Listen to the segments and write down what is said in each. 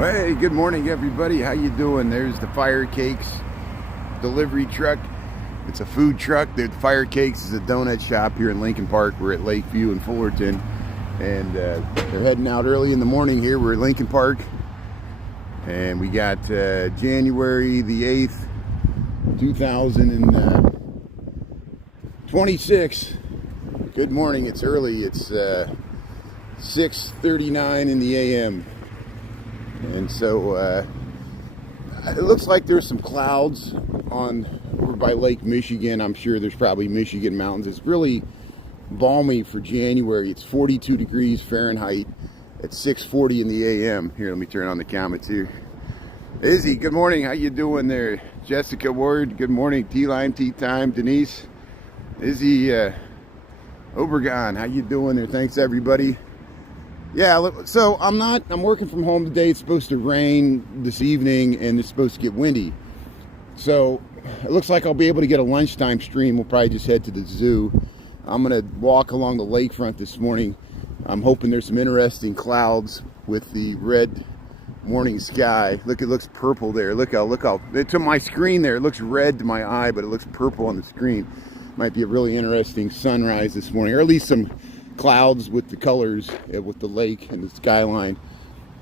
Hey, good morning everybody. How you doing? There's the Fire Cakes delivery truck. It's a food truck. The Fire Cakes is a donut shop here in Lincoln Park. We're at Lakeview in Fullerton, and they're heading out early in the morning here. We're at Lincoln Park, and we got January the 8th 2026. Good morning. It's early. It's 6:39 in the a.m. And so it looks like there's some clouds over by Lake Michigan. I'm sure there's probably Michigan mountains. It's really balmy for January. It's 42 degrees Fahrenheit at 6:40 in the a.m. Here, let me turn on the camera too. Izzy, good morning. How you doing there? Jessica Ward, good morning. T-Lime, Tea Time. Denise, Izzy Obregon, how you doing there? Thanks everybody. Yeah, so I'm working from home today. It's supposed to rain this evening and it's supposed to get windy. So it looks like I'll be able to get a lunchtime stream. We'll probably just head to the zoo. I'm gonna walk along the lakefront this morning. I'm hoping there's some interesting clouds with the red morning sky. Look, it looks purple there. Look how, to my screen there, it looks red to my eye, but it looks purple on the screen. Might be a really interesting sunrise this morning, or at least some clouds with the colors, with the lake and the skyline.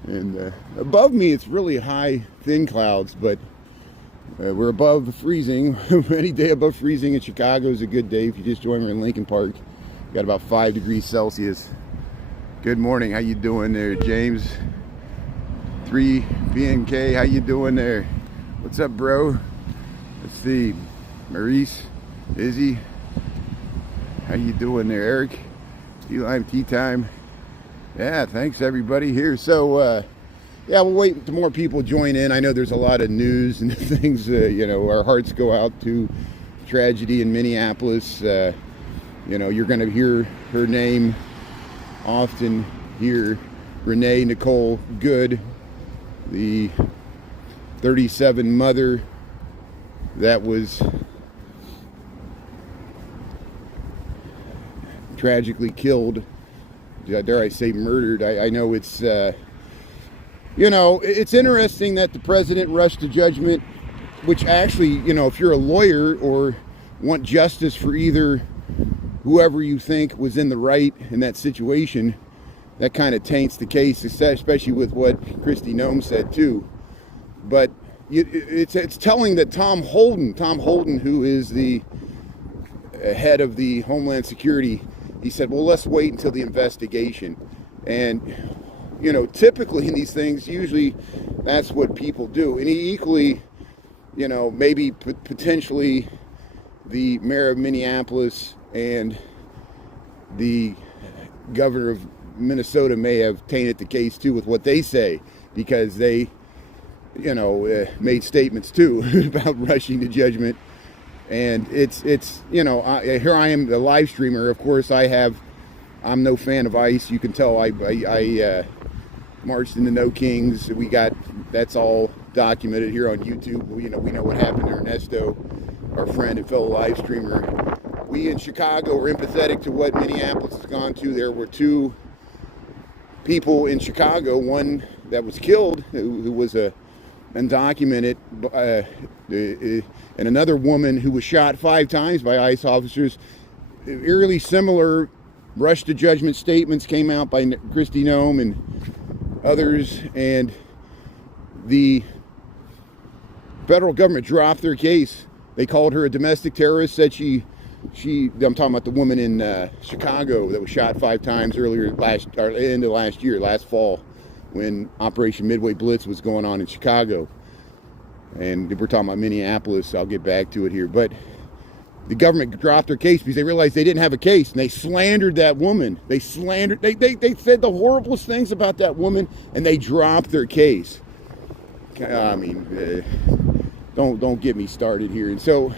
And above me it's really high thin clouds, but we're above freezing. Any day above freezing in Chicago is a good day. If you just joined me in Lincoln Park, got about 5 degrees Celsius. Good morning. How you doing there, James? 3 PNK, how you doing there? What's up, bro? Let's see. Maurice, Izzy, how you doing there? Eric, T-Lime, Tea Time. Yeah, thanks everybody here. So yeah, we'll wait until more people join in. I know there's a lot of news and things. You know, our hearts go out to tragedy in Minneapolis. You know, you're going to hear her name often here. Renee Nicole Good, the 37 mother that was tragically killed, dare I say murdered. I know it's you know, it's interesting that the president rushed to judgment, which actually, you know, if you're a lawyer or want justice for either whoever you think was in the right in that situation, that kind of taints the case, especially with what Kristi Noem said too. But it's telling that Tom Holden, who is the head of the Homeland Security, he said, well, let's wait until the investigation. And, you know, typically in these things, usually that's what people do. And he equally, you know, maybe potentially the mayor of Minneapolis and the governor of Minnesota may have tainted the case too with what they say, because they, you know, made statements too about rushing to judgment. And it's you know, here I am, the live streamer. Of course, I'm no fan of ICE. You can tell I marched in the No Kings. That's all documented here on YouTube. You know, we know what happened to Ernesto, our friend and fellow live streamer. We in Chicago are empathetic to what Minneapolis has gone to. There were 2 people in Chicago, one that was killed, who was undocumented, and another woman who was shot 5 times by ICE officers. Eerily similar rush to judgment statements came out by Kristi Noem and others, and the federal government dropped their case. They called her a domestic terrorist, said I'm talking about the woman in Chicago that was shot 5 times end of last year, last fall, when Operation Midway Blitz was going on in Chicago. And we're talking about Minneapolis. I'll get back to it here. But the government dropped their case because they realized they didn't have a case, and they slandered that woman. They said the horriblest things about that woman, and they dropped their case. I mean, don't get me started here. And so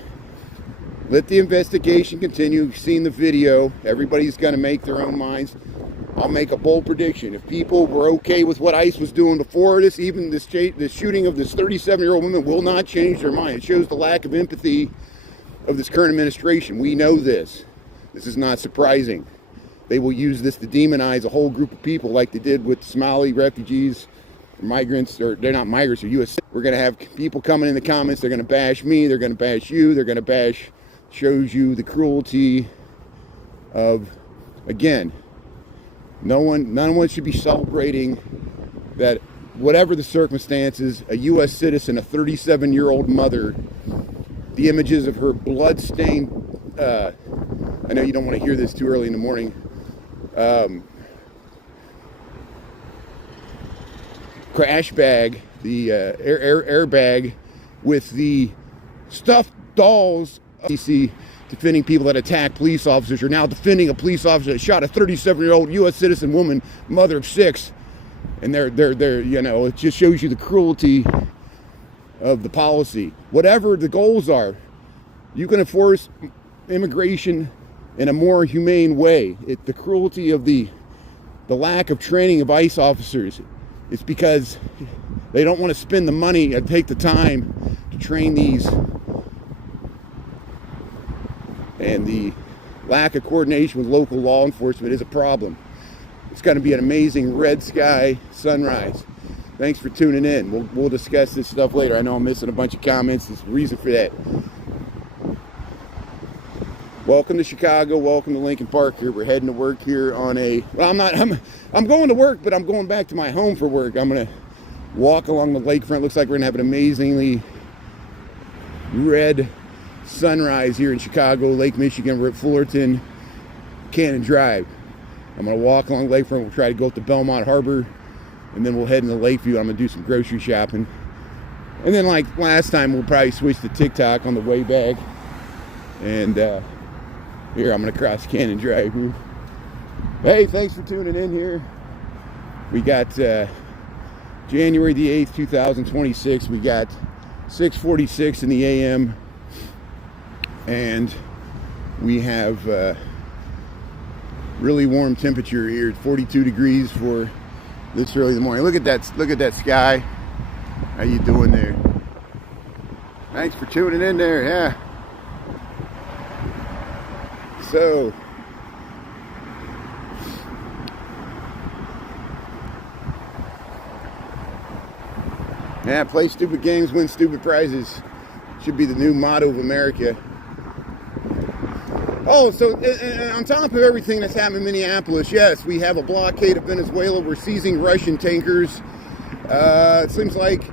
let the investigation continue. You've seen the video. Everybody's going to make their own minds. I'll make a bold prediction. If people were okay with what ICE was doing before this, even the shooting of this 37-year-old woman will not change their mind. It shows the lack of empathy of this current administration. We know this. This is not surprising. They will use this to demonize a whole group of people like they did with Somali refugees migrants, or they're not migrants, they're U.S. We're going to have people coming in the comments. They're going to bash me. They're going to bash you. They're going to bash. Shows you the cruelty of, again, none one should be celebrating that, whatever the circumstances, a U.S. citizen, a 37-year-old mother, the images of her blood-stained, I know you don't want to hear this too early in the morning, crash bag, the airbag with the stuffed dolls of DC defending people that attack police officers. You're now defending a police officer that shot a 37-year-old U.S. citizen woman, mother of 6. And they're, you know, it just shows you the cruelty of the policy. Whatever the goals are, you can enforce immigration in a more humane way. The cruelty of the lack of training of ICE officers is because they don't want to spend the money and take the time to train these. And the lack of coordination with local law enforcement is a problem. It's going to be an amazing red sky sunrise. Thanks for tuning in. We'll discuss this stuff later. I know I'm missing a bunch of comments. There's a reason for that. Welcome to Chicago. Welcome to Lincoln Park. Here we're heading to work here on a. Well, I'm going to work, but I'm going back to my home for work. I'm going to walk along the lakefront. Looks like we're going to have an amazingly red sunrise here in Chicago, Lake Michigan. We're at Fullerton Cannon Drive. I'm going to walk along the lakefront. We'll try to go up to Belmont Harbor, and then we'll head into Lakeview. I'm going to do some grocery shopping. And then, like last time, we'll probably switch to TikTok on the way back. And here, I'm going to cross Cannon Drive. Hey, thanks for tuning in here. We got January the 8th, 2026. We got 6:46 in the a.m. And we have really warm temperature here. 42 degrees for this early in the morning. Look at that sky. How you doing there? Thanks for tuning in there. Yeah. So yeah, play stupid games, win stupid prizes. Should be the new motto of America. Oh, so on top of everything that's happened in Minneapolis, yes, we have a blockade of Venezuela. We're seizing Russian tankers. It seems like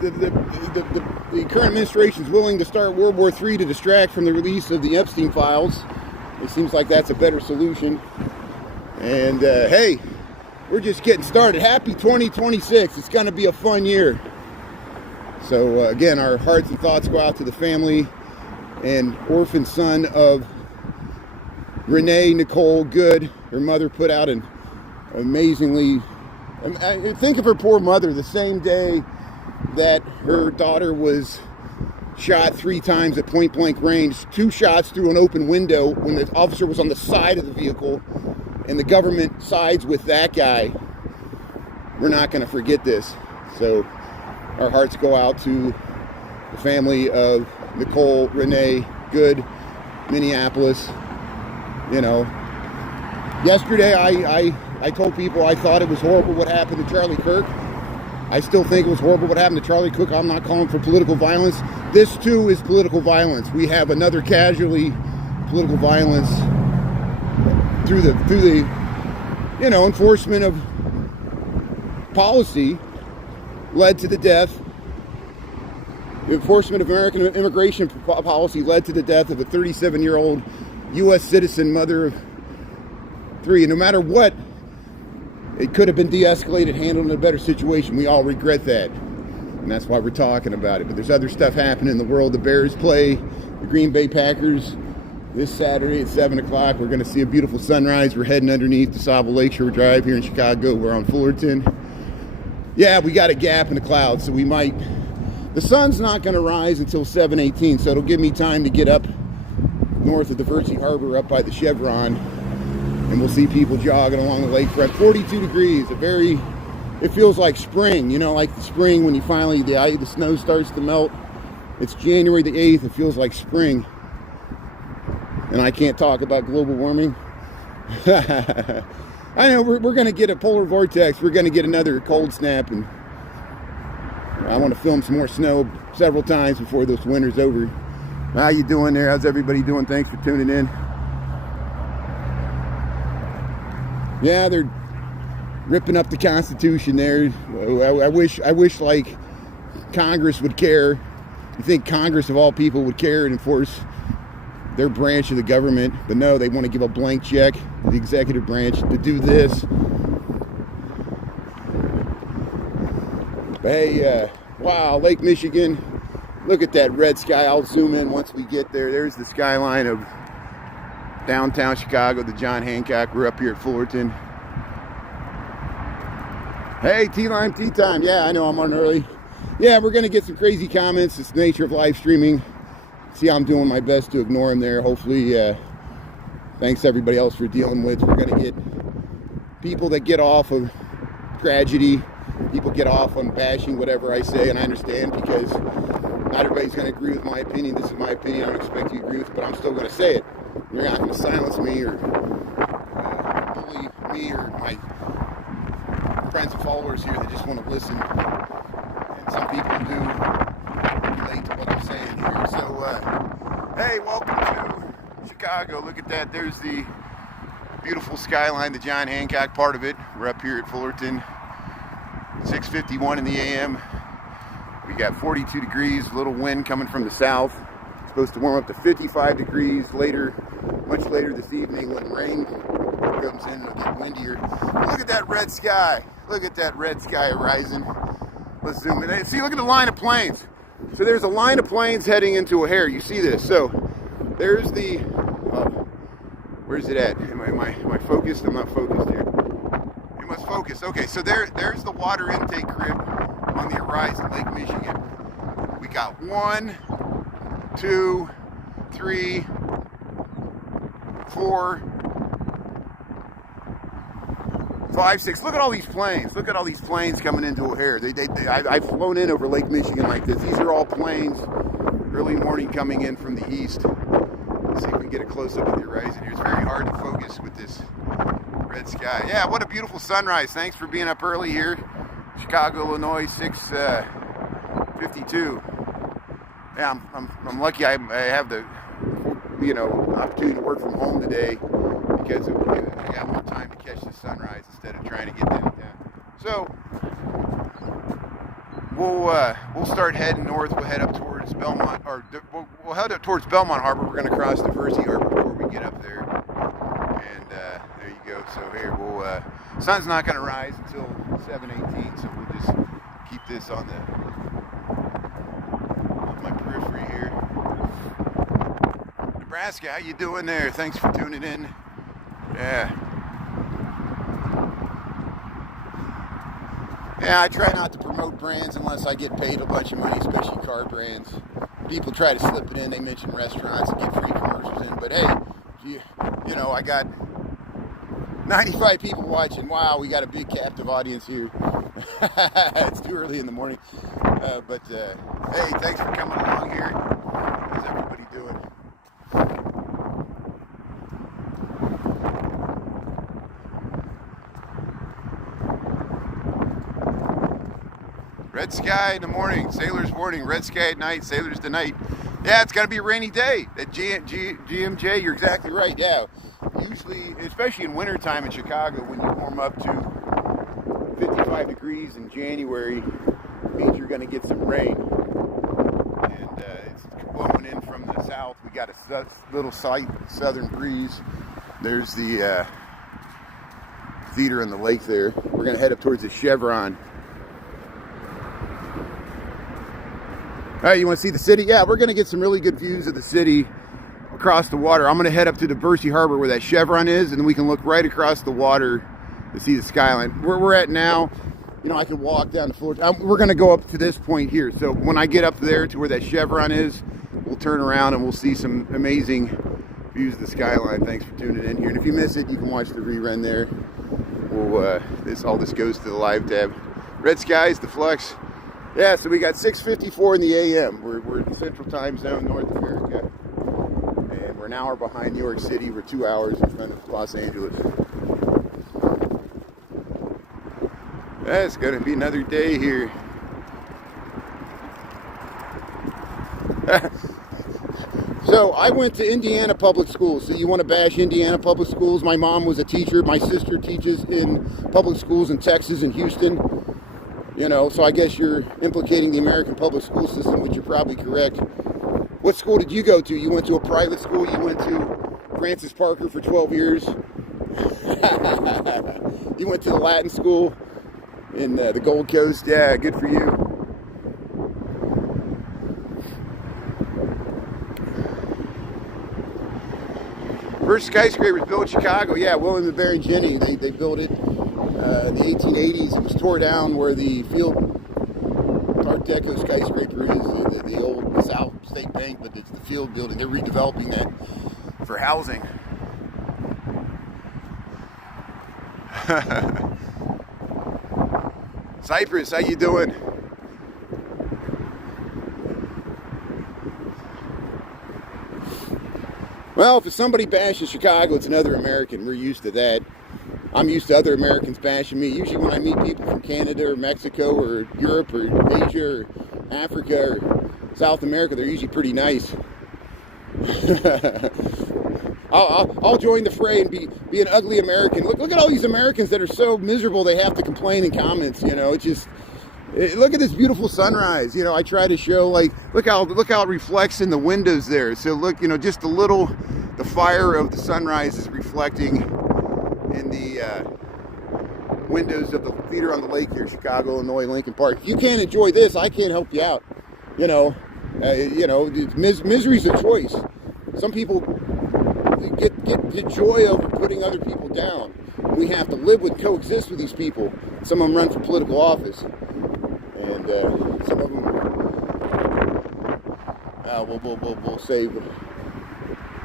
the current administration is willing to start World War III to distract from the release of the Epstein files. It seems like that's a better solution. And hey, we're just getting started. Happy 2026. It's going to be a fun year. So again, our hearts and thoughts go out to the family and orphan son of Renee Nicole Good. Her mother put out an amazingly, think of her poor mother, the same day that her daughter was shot 3 times at point blank range, 2 shots through an open window when the officer was on the side of the vehicle, and the government sides with that guy. We're not going to forget this. So our hearts go out to the family of Nicole Renee Good, Minneapolis. You know, yesterday I told people I thought it was horrible what happened to Charlie Kirk. I still think it was horrible what happened to Charlie Kirk. I'm not calling for political violence. This too is political violence. We have another casualty, political violence through the you know, enforcement of policy led to the death. The enforcement of American immigration policy led to the death of a 37-year-old U.S. citizen, mother of 3. And no matter what, it could have been de-escalated, handled in a better situation. We all regret that. And that's why we're talking about it. But there's other stuff happening in the world. The Bears play the Green Bay Packers this Saturday at 7 o'clock. We're going to see a beautiful sunrise. We're heading underneath the Sable Lakeshore Drive here in Chicago. We're on Fullerton. Yeah, we got a gap in the clouds, so we might... The sun's not going to rise until 7:18, so it'll give me time to get up north of Diversey Harbor up by the Chevron, and we'll see people jogging along the lakefront. 42 degrees, it feels like spring, you know, like the spring when you finally, the snow starts to melt. It's January the 8th, it feels like spring. And I can't talk about global warming. I know, we're going to get a polar vortex, we're going to get another cold snap, and I want to film some more snow several times before this winter's over. How you doing there? How's everybody doing? Thanks for tuning in. Yeah, they're ripping up the Constitution there. I wish like Congress would care. You think Congress of all people would care and enforce their branch of the government, but no, they want to give a blank check to the executive branch to do this. But hey, wow, Lake Michigan. Look at that red sky. I'll zoom in once we get there. There's the skyline of downtown Chicago, the John Hancock. We're up here at Fullerton. Hey, T-Line, tea time. Yeah, I know I'm on early. Yeah, we're going to get some crazy comments. It's the nature of live streaming. See how I'm doing my best to ignore them there. Hopefully, thanks to everybody else for dealing with. We're going to get people that get off of tragedy. People get off on bashing whatever I say, and I understand because not everybody's going to agree with my opinion. This is my opinion. I don't expect you to agree with it, but I'm still going to say it. You're not going to silence me or bully me or my friends and followers here that just want to listen. And some people do relate to what I'm saying here. So, hey, welcome to Chicago. Look at that. There's the beautiful skyline, the John Hancock part of it. We're up here at Fullerton. 6:51 in the a.m. We got 42 degrees, a little wind coming from the south. It's supposed to warm up to 55 degrees later, much later this evening when rain comes in, it'll get windier. Look at that red sky. Look at that red sky horizon. Let's zoom in. See, look at the line of planes. So there's a line of planes heading into O'Hare. You see this. So there's the, where's it at? Am I focused? I'm not focused here. You must focus. Okay, so there's the water intake crib on the horizon, Lake Michigan. We got 1, 2, 3, 4, 5, 6. Look at all these planes. Look at all these planes coming into O'Hare. I've flown in over Lake Michigan like this. These are all planes early morning coming in from the east. Let's see if we can get a close-up of the horizon here. It's very hard to focus with this red sky. Yeah, what a beautiful sunrise. Thanks for being up early here. Chicago, Illinois, 6:52. Yeah, I'm lucky I have the opportunity to work from home today because I got more time to catch the sunrise instead of trying to get down. So we'll start heading north. We'll head up towards Belmont, or we'll head up towards Belmont Harbor. We're going to cross the Versey Harbor before we get up there. And there you go. So here sun's not going to rise until 7:18. So we'll just keep this on my periphery here. Nebraska, how you doing there? Thanks for tuning in. Yeah, I try not to promote brands unless I get paid a bunch of money, especially car brands. People try to slip it in. They mention restaurants and get free commercials in. But hey, I got 95 people watching. Wow, we got a big captive audience here. It's too early in the morning. But hey, thanks for coming along here. How's everybody doing? Red sky in the morning, sailors warning. Red sky at night, sailors tonight. Yeah, it's going to be a rainy day. At GMJ, you're exactly right. Yeah, usually, especially in wintertime in Chicago, when you warm up to 55 degrees in January, it means you're going to get some rain. And it's blowing in from the south. We got a little slight southern breeze. There's the theater on the lake there. We're going to head up towards the Chevron. All right, you want to see the city? Yeah, we're going to get some really good views of the city across the water. I'm going to head up to the Versey Harbor where that Chevron is, and then we can look right across the water to see the skyline. Where we're at now, I could walk down the floor. We're going to go up to this point here. So when I get up there to where that Chevron is, we'll turn around and we'll see some amazing views of the skyline. Thanks for tuning in here. And if you miss it, you can watch the rerun there. All this goes to the live tab. Red skies, the flux. Yeah, so we got 6:54 in the a.m. We're in the Central Time Zone, North America. And we're an hour behind New York City. We're 2 hours in front of Los Angeles. Yeah, it's going to be another day here. So I went to Indiana public schools. So you want to bash Indiana public schools? My mom was a teacher. My sister teaches in public schools in Texas and Houston. You know, so I guess you're implicating the American public school system, which you're probably correct. What school did you go to? You went to a private school? You went to Francis Parker for 12 years? You went to the Latin school in the Gold Coast? Yeah, good for you. First skyscraper was built in Chicago. Yeah, William and Mary Jenny. They built it in the 1880s. It was tore down where the Field Art Deco skyscraper is, the old South State Bank, but it's the Field building. They're redeveloping that for housing. Cypress, how you doing? Well, if somebody bashes Chicago, it's another American. We're used to that. I'm used to other Americans bashing me. Usually when I meet people from Canada or Mexico or Europe or Asia or Africa or South America, they're usually pretty nice. I'll join the fray and be an ugly American. Look at all these Americans that are so miserable they have to complain in comments. You know, it's just, look at this beautiful sunrise. You know, I try to show, like, look how it reflects in the windows there. So look, you know, just the fire of the sunrise is reflecting in the windows of the theater on the lake here, Chicago, Illinois, Lincoln Park. If you can't enjoy this, I can't help you out. You know, misery's a choice. Some people get the joy of putting other people down. We have to live with, coexist with these people. Some of them run for political office, and some of them we'll say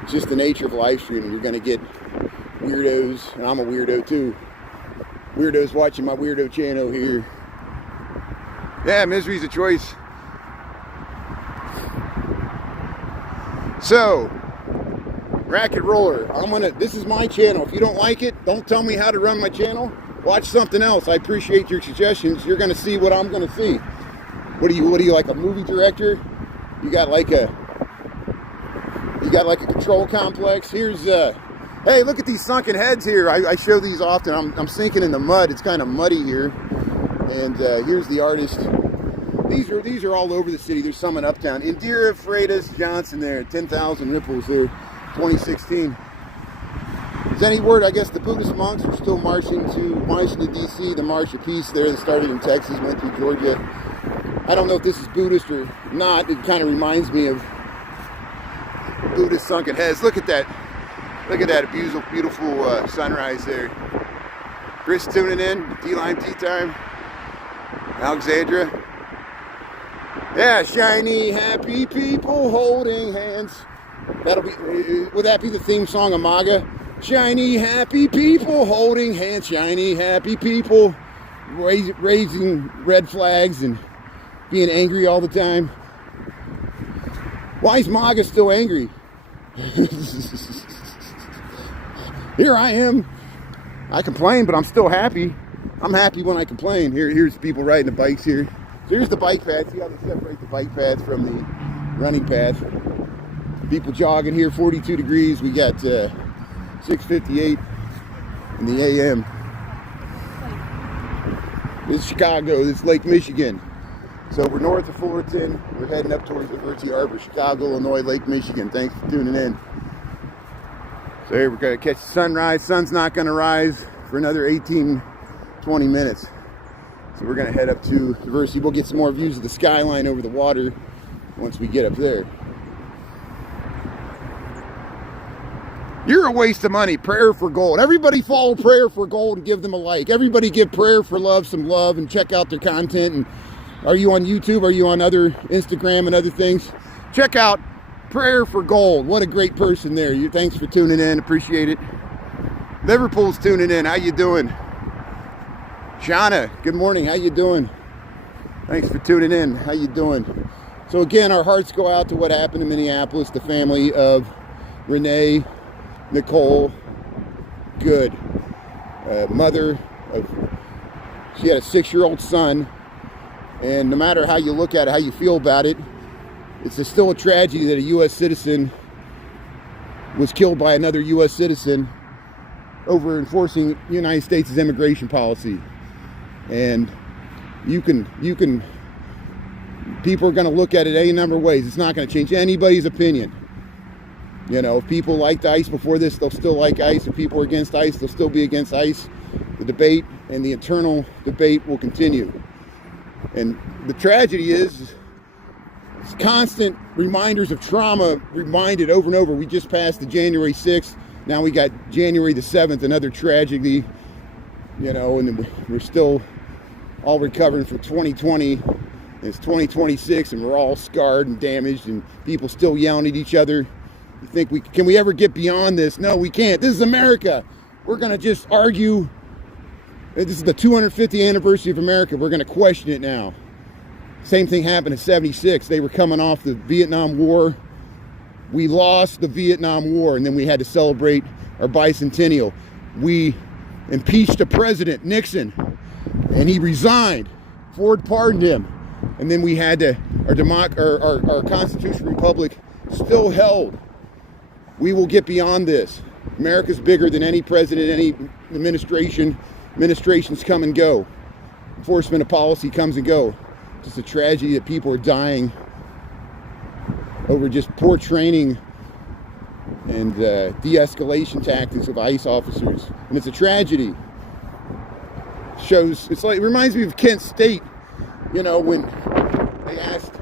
it's just the nature of live streaming. You're going to get weirdos, and I'm a weirdo too. Weirdos watching my weirdo channel here. Yeah, misery's a choice. So, Racket Roller, this is my channel. If you don't like it, don't tell me how to run my channel. Watch something else. I appreciate your suggestions. You're going to see what I'm going to see. What are you, like a movie director? You got like a control complex. Here's hey, look at these sunken heads here. I show these often. I'm sinking in the mud. It's kind of muddy here. And here's the artist. These are all over the city. There's some in Uptown. Indira Freitas Johnson there. 10,000 ripples there. 2016. Is any word? I guess the Buddhist monks are still marching to Washington, D.C. The March of Peace there that started in Texas, went through Georgia. I don't know if this is Buddhist or not. It kind of reminds me of Buddhist sunken heads. Look at that. Look at that beautiful sunrise there. Chris tuning in. D-Line Tea Time. Alexandra. Yeah, shiny, happy people holding hands. Would that be the theme song of MAGA? Shiny, happy people holding hands. Shiny, happy people raising red flags and being angry all the time. Why is MAGA still angry? Here I am. I complain, but I'm still happy. I'm happy when I complain. Here's people riding the bikes here. So here's the bike path. See how they separate the bike path from the running path. People jogging here, 42 degrees. We got 6:58 in the a.m. This is Chicago. This is Lake Michigan. So we're north of Fullerton. We're heading up towards Liberty Harbor, Chicago, Illinois, Lake Michigan. Thanks for tuning in. So here we're going to catch the sunrise. Sun's not going to rise for another 18, 20 minutes. So we're going to head up to University. We'll get some more views of the skyline over the water once we get up there. You're a waste of money. Prayer for Gold. Everybody follow Prayer for Gold and give them a like. Everybody give Prayer for Love some love and check out their content. And are you on YouTube? Are you on other Instagram and other things? Check out Prayer for Gold. What a great person there. Thanks for tuning in. Appreciate it. Liverpool's tuning in. How you doing? Shauna, good morning. How you doing? Thanks for tuning in. How you doing? So again, our hearts go out to what happened in Minneapolis, the family of Renee Nicole Good, mother of, she had a 6-year-old son, and no matter how you look at it, how you feel about it, It's still a tragedy that a U.S. citizen was killed by another U.S. citizen over enforcing the United States' immigration policy. And you can people are going to look at it any number of ways. It's not going to change anybody's opinion. You know, if people liked ICE before this, they'll still like ICE. If people are against ICE, they'll still be against ICE. The debate and the internal debate will continue. And the tragedy is it's constant reminders of trauma reminded over and over. We just passed the January 6th. Now we got January the 7th, another tragedy, you know, and we're still all recovering from 2020. It's 2026 and we're all scarred and damaged and people still yelling at each other. You think can we ever get beyond this? No, we can't. This is America. We're going to just argue. This is the 250th anniversary of America. We're going to question it now. Same thing happened in '76. They were coming off the Vietnam War. We lost the Vietnam War, and then we had to celebrate our bicentennial. We impeached a president, Nixon, and he resigned. Ford pardoned him. And then we had to, our constitutional republic still held. We will get beyond this. America's bigger than any president, any administration. Administrations come and go. Enforcement of policy comes and go. It's a tragedy that people are dying over just poor training and de-escalation tactics of ICE officers. And it's a tragedy. It reminds me of Kent State, you know, when they asked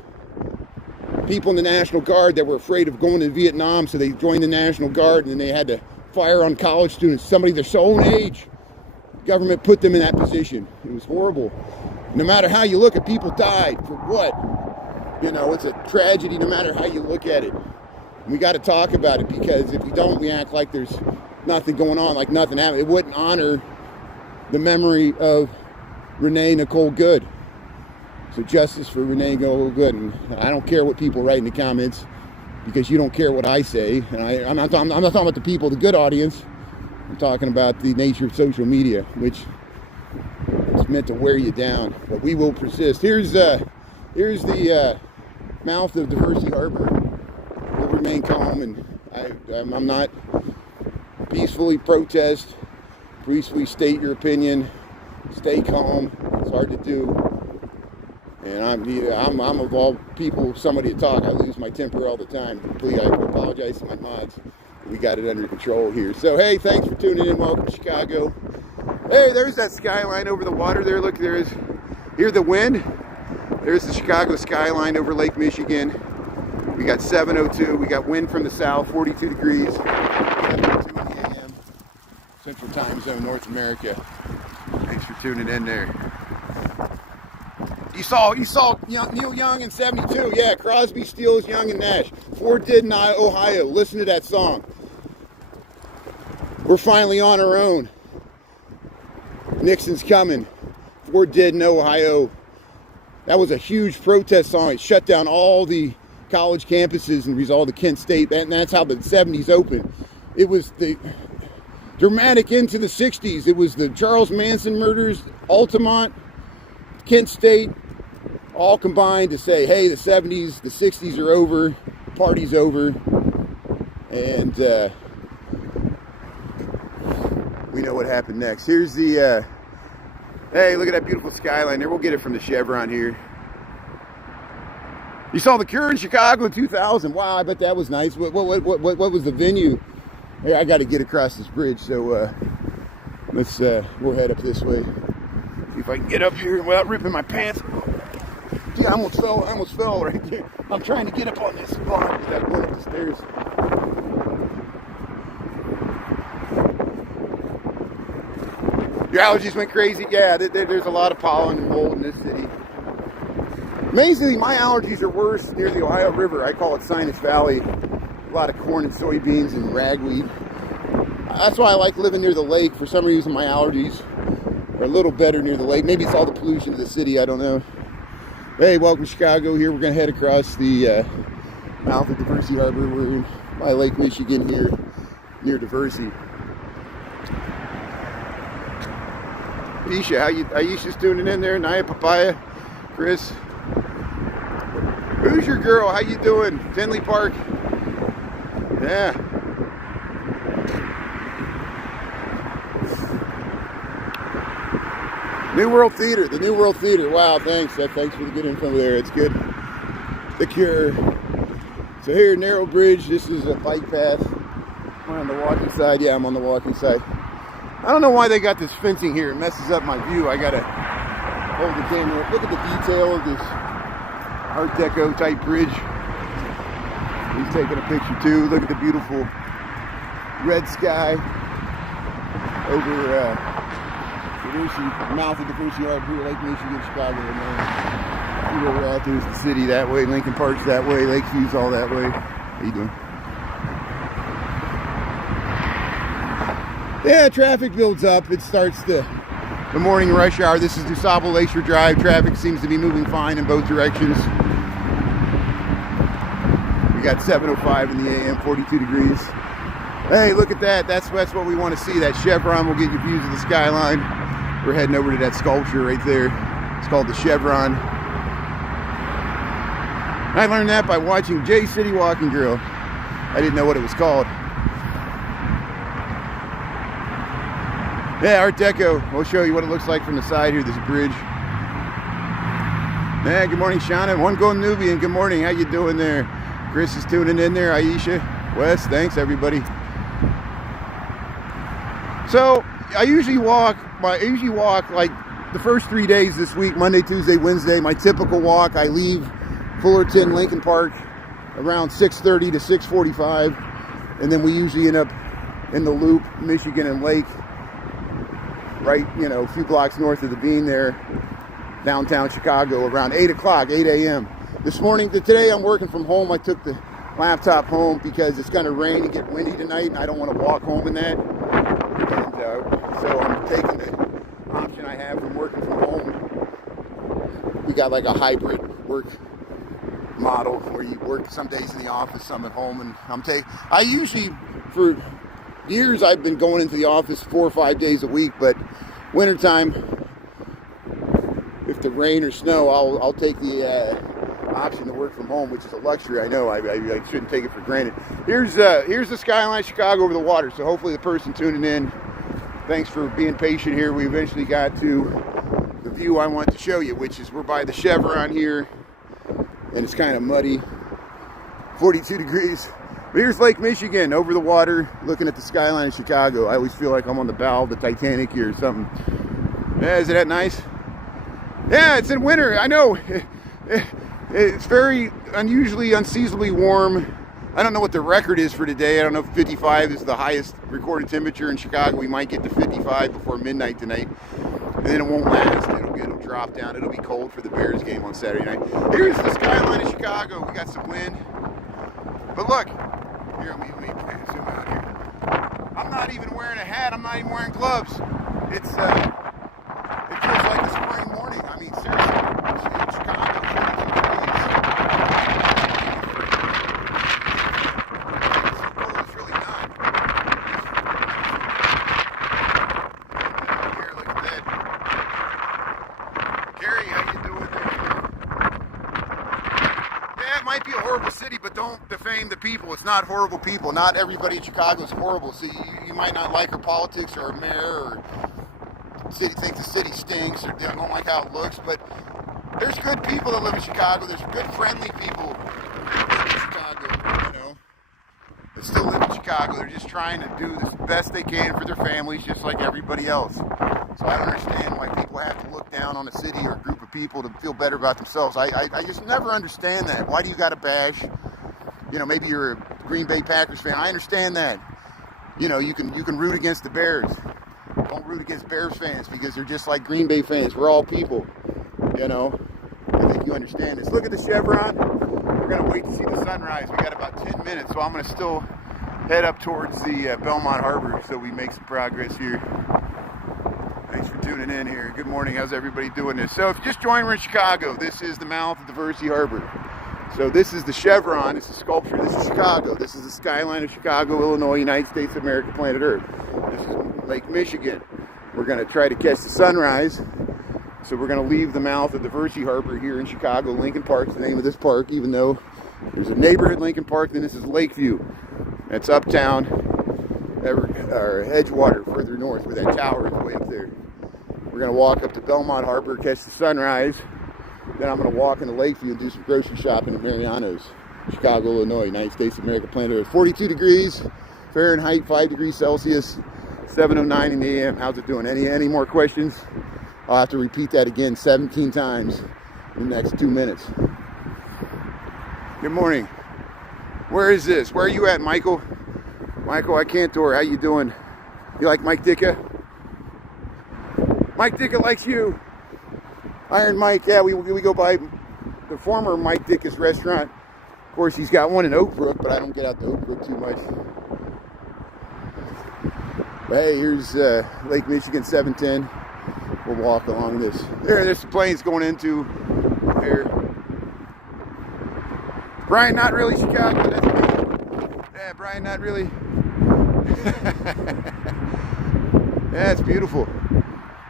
people in the National Guard that were afraid of going to Vietnam, so they joined the National Guard, and then they had to fire on college students, somebody their own age. The government put them in that position. It was horrible. No matter how you look at, people died. For what? You know, it's a tragedy no matter how you look at it. And we got to talk about it, because if we don't, we act like there's nothing going on, like nothing happened. It wouldn't honor the memory of Renee Nicole Good. So justice for Renee Nicole Good. And I don't care what people write in the comments, because you don't care what I say. And I'm not talking about the people, the good audience. I'm talking about the nature of social media, which is meant to wear you down. But we will persist. Here's the mouth of Diversity Harbor. We'll remain calm, and I'm not peacefully protest. Peacefully state your opinion. Stay calm. It's hard to do. And I'm of all people, somebody to talk. I lose my temper all the time. Please, I apologize to my mods. We got it under control here. So, hey, thanks for tuning in. Welcome to Chicago. Hey, there's that skyline over the water there. Look, hear the wind. There's the Chicago skyline over Lake Michigan. We got 7:02. We got wind from the south, 42 degrees. 7:02 in the a.m. Central Time Zone, North America. Thanks for tuning in there. You saw Neil Young in 72. Yeah, Crosby, Stills, Young, and Nash. Ford did in Ohio. Listen to that song. We're finally on our own. Nixon's coming. Ford did in Ohio. That was a huge protest song. It shut down all the college campuses and resolved the Kent State. And that's how the 70s opened. It was the dramatic into the 60s. It was the Charles Manson murders, Altamont, Kent State, all combined to say, hey, the 70s, the 60s are over, the party's over, and we know what happened next. Here's the, hey, look at that beautiful skyline there. We'll get it from the Chevron here. You saw The Cure in Chicago in 2000. Wow, I bet that was nice. What was the venue? Hey, I got to get across this bridge, so we'll head up this way. See if I can get up here without ripping my pants. Gee, I almost fell right there. I'm trying to get up on this spot without going up the stairs. Your allergies went crazy? Yeah, there's a lot of pollen and mold in this city. Amazingly, my allergies are worse near the Ohio River. I call it Sinus Valley. A lot of corn and soybeans and ragweed. That's why I like living near the lake. For some reason, my allergies are a little better near the lake. Maybe it's all the pollution of the city. I don't know. Hey, welcome to Chicago. Here we're going to head across the mouth of Diversity Harbor. We're by Lake Michigan here near Diversity. Isha, Aisha's tuning in there. Naya, Papaya, Chris. Who's your girl? How you doing? Tinley Park? Yeah. New World Theater, the New World Theater. Wow, thanks. Thanks for the good info there. It's good. The Cure. So here, narrow bridge. This is a bike path. I'm on the walking side. Yeah, I'm on the walking side. I don't know why they got this fencing here. It messes up my view. I gotta hold the camera up. Look at the detail of this Art Deco type bridge. He's taking a picture too. Look at the beautiful red sky over mouth of the Diversity Harbor, Lake Michigan, Chicago. And then see where we're at. There's the city that way. Lincoln Park's that way. Lakeview's all that way. How you doing? Yeah, traffic builds up. It starts the morning rush hour. This is DuSable Lakeshore Drive. Traffic seems to be moving fine in both directions. We got 7:05 in the AM, 42 degrees. Hey, look at that. That's what we want to see. That chevron will get you views of the skyline. We're heading over to that sculpture right there. It's called the Chevron. I learned that by watching Jay City Walking Girl. I didn't know what it was called. Yeah, Art Deco. We'll show you what it looks like from the side here. There's a bridge. Yeah, good morning, Shauna. One Golden Nubian. Good morning. How you doing there? Chris is tuning in there. Aisha, Wes, thanks everybody. So I usually walk like the first 3 days this week, Monday, Tuesday, Wednesday. My typical walk. I leave Fullerton, Lincoln Park around 6:30 to 6:45, and then we usually end up in the Loop, Michigan and Lake. Right, a few blocks north of the Bean there, downtown Chicago, around 8 o'clock, 8 a.m. Today I'm working from home. I took the laptop home because it's going to rain and get windy tonight, and I don't want to walk home in that. And so I'm taking the option I have from working from home. We got like a hybrid work model where you work some days in the office, some at home, and I usually, for years I've been going into the office 4 or 5 days a week, but wintertime, if the rain or snow, I'll take the option to work from home, which is a luxury. I know I shouldn't take it for granted. Here's the skyline of Chicago over the water. So hopefully the person tuning in, thanks for being patient here. We eventually got to the view I want to show you, which is we're by the Chevron here, and it's kind of muddy, 42 degrees. But here's Lake Michigan over the water, looking at the skyline of Chicago. I always feel like I'm on the bow of the Titanic here or something. Yeah, isn't that nice? Yeah, it's in winter. I know. It's very unusually, unseasonably warm. I don't know what the record is for today. I don't know if 55 is the highest recorded temperature in Chicago. We might get to 55 before midnight tonight. And then it won't last. It'll drop down. It'll be cold for the Bears game on Saturday night. Here's the skyline of Chicago. We got some wind. But look. Here, let me zoom out here. I'm not even wearing a hat. I'm not even wearing gloves. It feels like a spring morning. I mean, seriously. In Chicago, 42 degrees. It's really not. Here, look at that. Gary, how you doing there? Yeah, it might be a horrible city, but don't defame the people. It's not horrible people. Not everybody in Chicago is horrible. So you might not like our politics or our mayor or think the city stinks or don't like how it looks, but there's good people that live in Chicago. There's good, friendly people that live in Chicago, that still live in Chicago. They're just trying to do the best they can for their families, just like everybody else. So I don't understand why people have to look down on a city or a group of people to feel better about themselves. I just never understand that. Why do you got to bash? Maybe you're a Green Bay Packers fan. I understand that. You can root against the Bears. Don't root against Bears fans because they're just like Green Bay fans. We're all people. I think you understand this. Look at the Chevron. We're going to wait to see the sunrise. We got about 10 minutes, so I'm going to still head up towards the Belmont Harbor so we make some progress here. Thanks for tuning in here. Good morning. How's everybody doing this? So if you just joined, we're in Chicago. This is the mouth of Diversity Harbor. So this is the Chevron. This is sculpture. This is Chicago. This is the skyline of Chicago, Illinois, United States of America, planet Earth. This is Lake Michigan. We're going to try to catch the sunrise So we're going to leave the mouth of the Versi Harbor here in Chicago. Lincoln Park's the name of this park, even though there's a neighborhood Lincoln Park. Then this is Lakeview. That's uptown, or Edgewater, further north, where that tower is way up there. We're going to walk up to Belmont Harbor, catch the sunrise. Then I'm going to walk into Lakeview and do some grocery shopping at Mariano's, Chicago, Illinois, United States of America, planet Earth. 42 degrees Fahrenheit, 5 degrees Celsius, 7:09 in the AM. How's it doing? Any more questions? I'll have to repeat that again 17 times in the next 2 minutes. Good morning. Where is this? Where are you at, Michael? Michael Icantor, how you doing? You like Mike Dicka? Mike Dicka likes you. Iron Mike, yeah, we go by the former Mike Dicka's restaurant. Of course, he's got one in Oak Brook, but I don't get out to Oak Brook too much. But hey, here's Lake Michigan 710. We'll walk along this. There's the planes going into here. Brian, not really Chicago. That's me. Yeah, Brian, not really. Yeah, it's beautiful.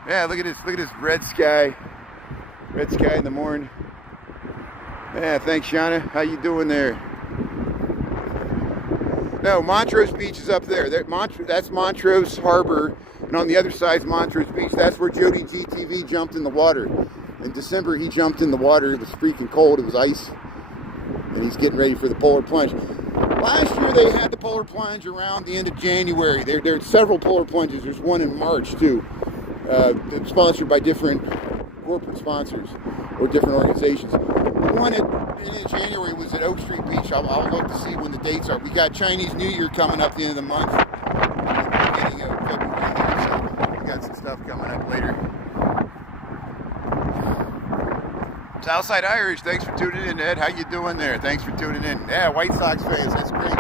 Yeah, look at this. Look at this red sky. Red sky in the morning. Yeah, thanks, Shauna. How you doing there? No, Montrose Beach is up there. That's Montrose Harbor. And on the other side is Montrose Beach. That's where Jody GTV jumped in the water. In December, he jumped in the water. It was freaking cold. It was ice. And he's getting ready for the polar plunge. Last year, they had the polar plunge around the end of January. There are several polar plunges. There's one in March, too. Sponsored by different corporate sponsors or different organizations. The one in January was at Oak Street Beach. I'll look to see when the dates are. We got Chinese New Year coming up at the end of the month. Beginning of February, so we got some stuff coming up later. Southside Irish, thanks for tuning in, Ed. How you doing there? Thanks for tuning in. Yeah, White Sox fans, that's great.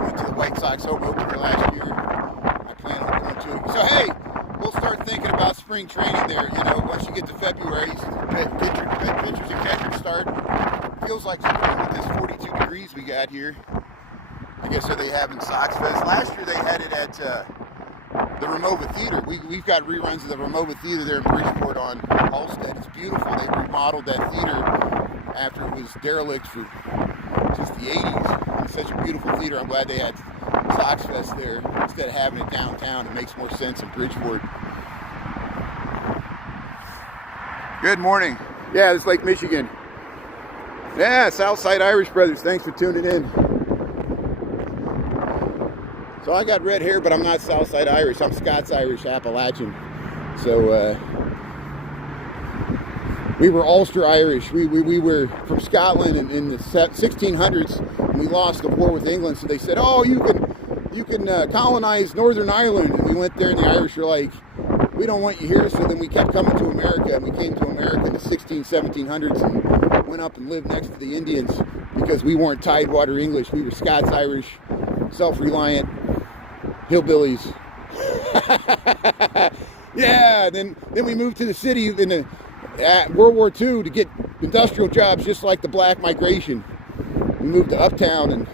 Went to the White Sox home opener last year. I plan on going to. So hey, we'll start thinking about spring training there. You know, once you get to February, pitchers and catchers start. Feels like spring with this 42 degrees we got here. I guess are they having Sox Fest? Last year they had it at the Ramova Theater. We've got reruns of the Ramova Theater there in Bridgeport on Halstead. It's beautiful. They remodeled that theater after it was derelict for just the 80s. It's such a beautiful theater. I'm glad they had Sox Fest there instead of having it downtown. It makes more sense in Bridgeport. Good morning. Yeah, this is Lake Michigan. Yeah, Southside Irish Brothers. Thanks for tuning in. So I got red hair, but I'm not Southside Irish. I'm Scots-Irish Appalachian. So we were Ulster Irish. We were from Scotland in the 1600s. And we lost the war with England. So they said, "Oh, you can colonize Northern Ireland." And we went there, and the Irish were like, "We don't want you here." So then we kept coming to America, and we came to America in the 1700s and went up and lived next to the Indians because we weren't Tidewater English. We were Scots-Irish, self-reliant hillbillies. Yeah, then we moved to the city in the World War II to get industrial jobs, just like the black migration. We moved to uptown and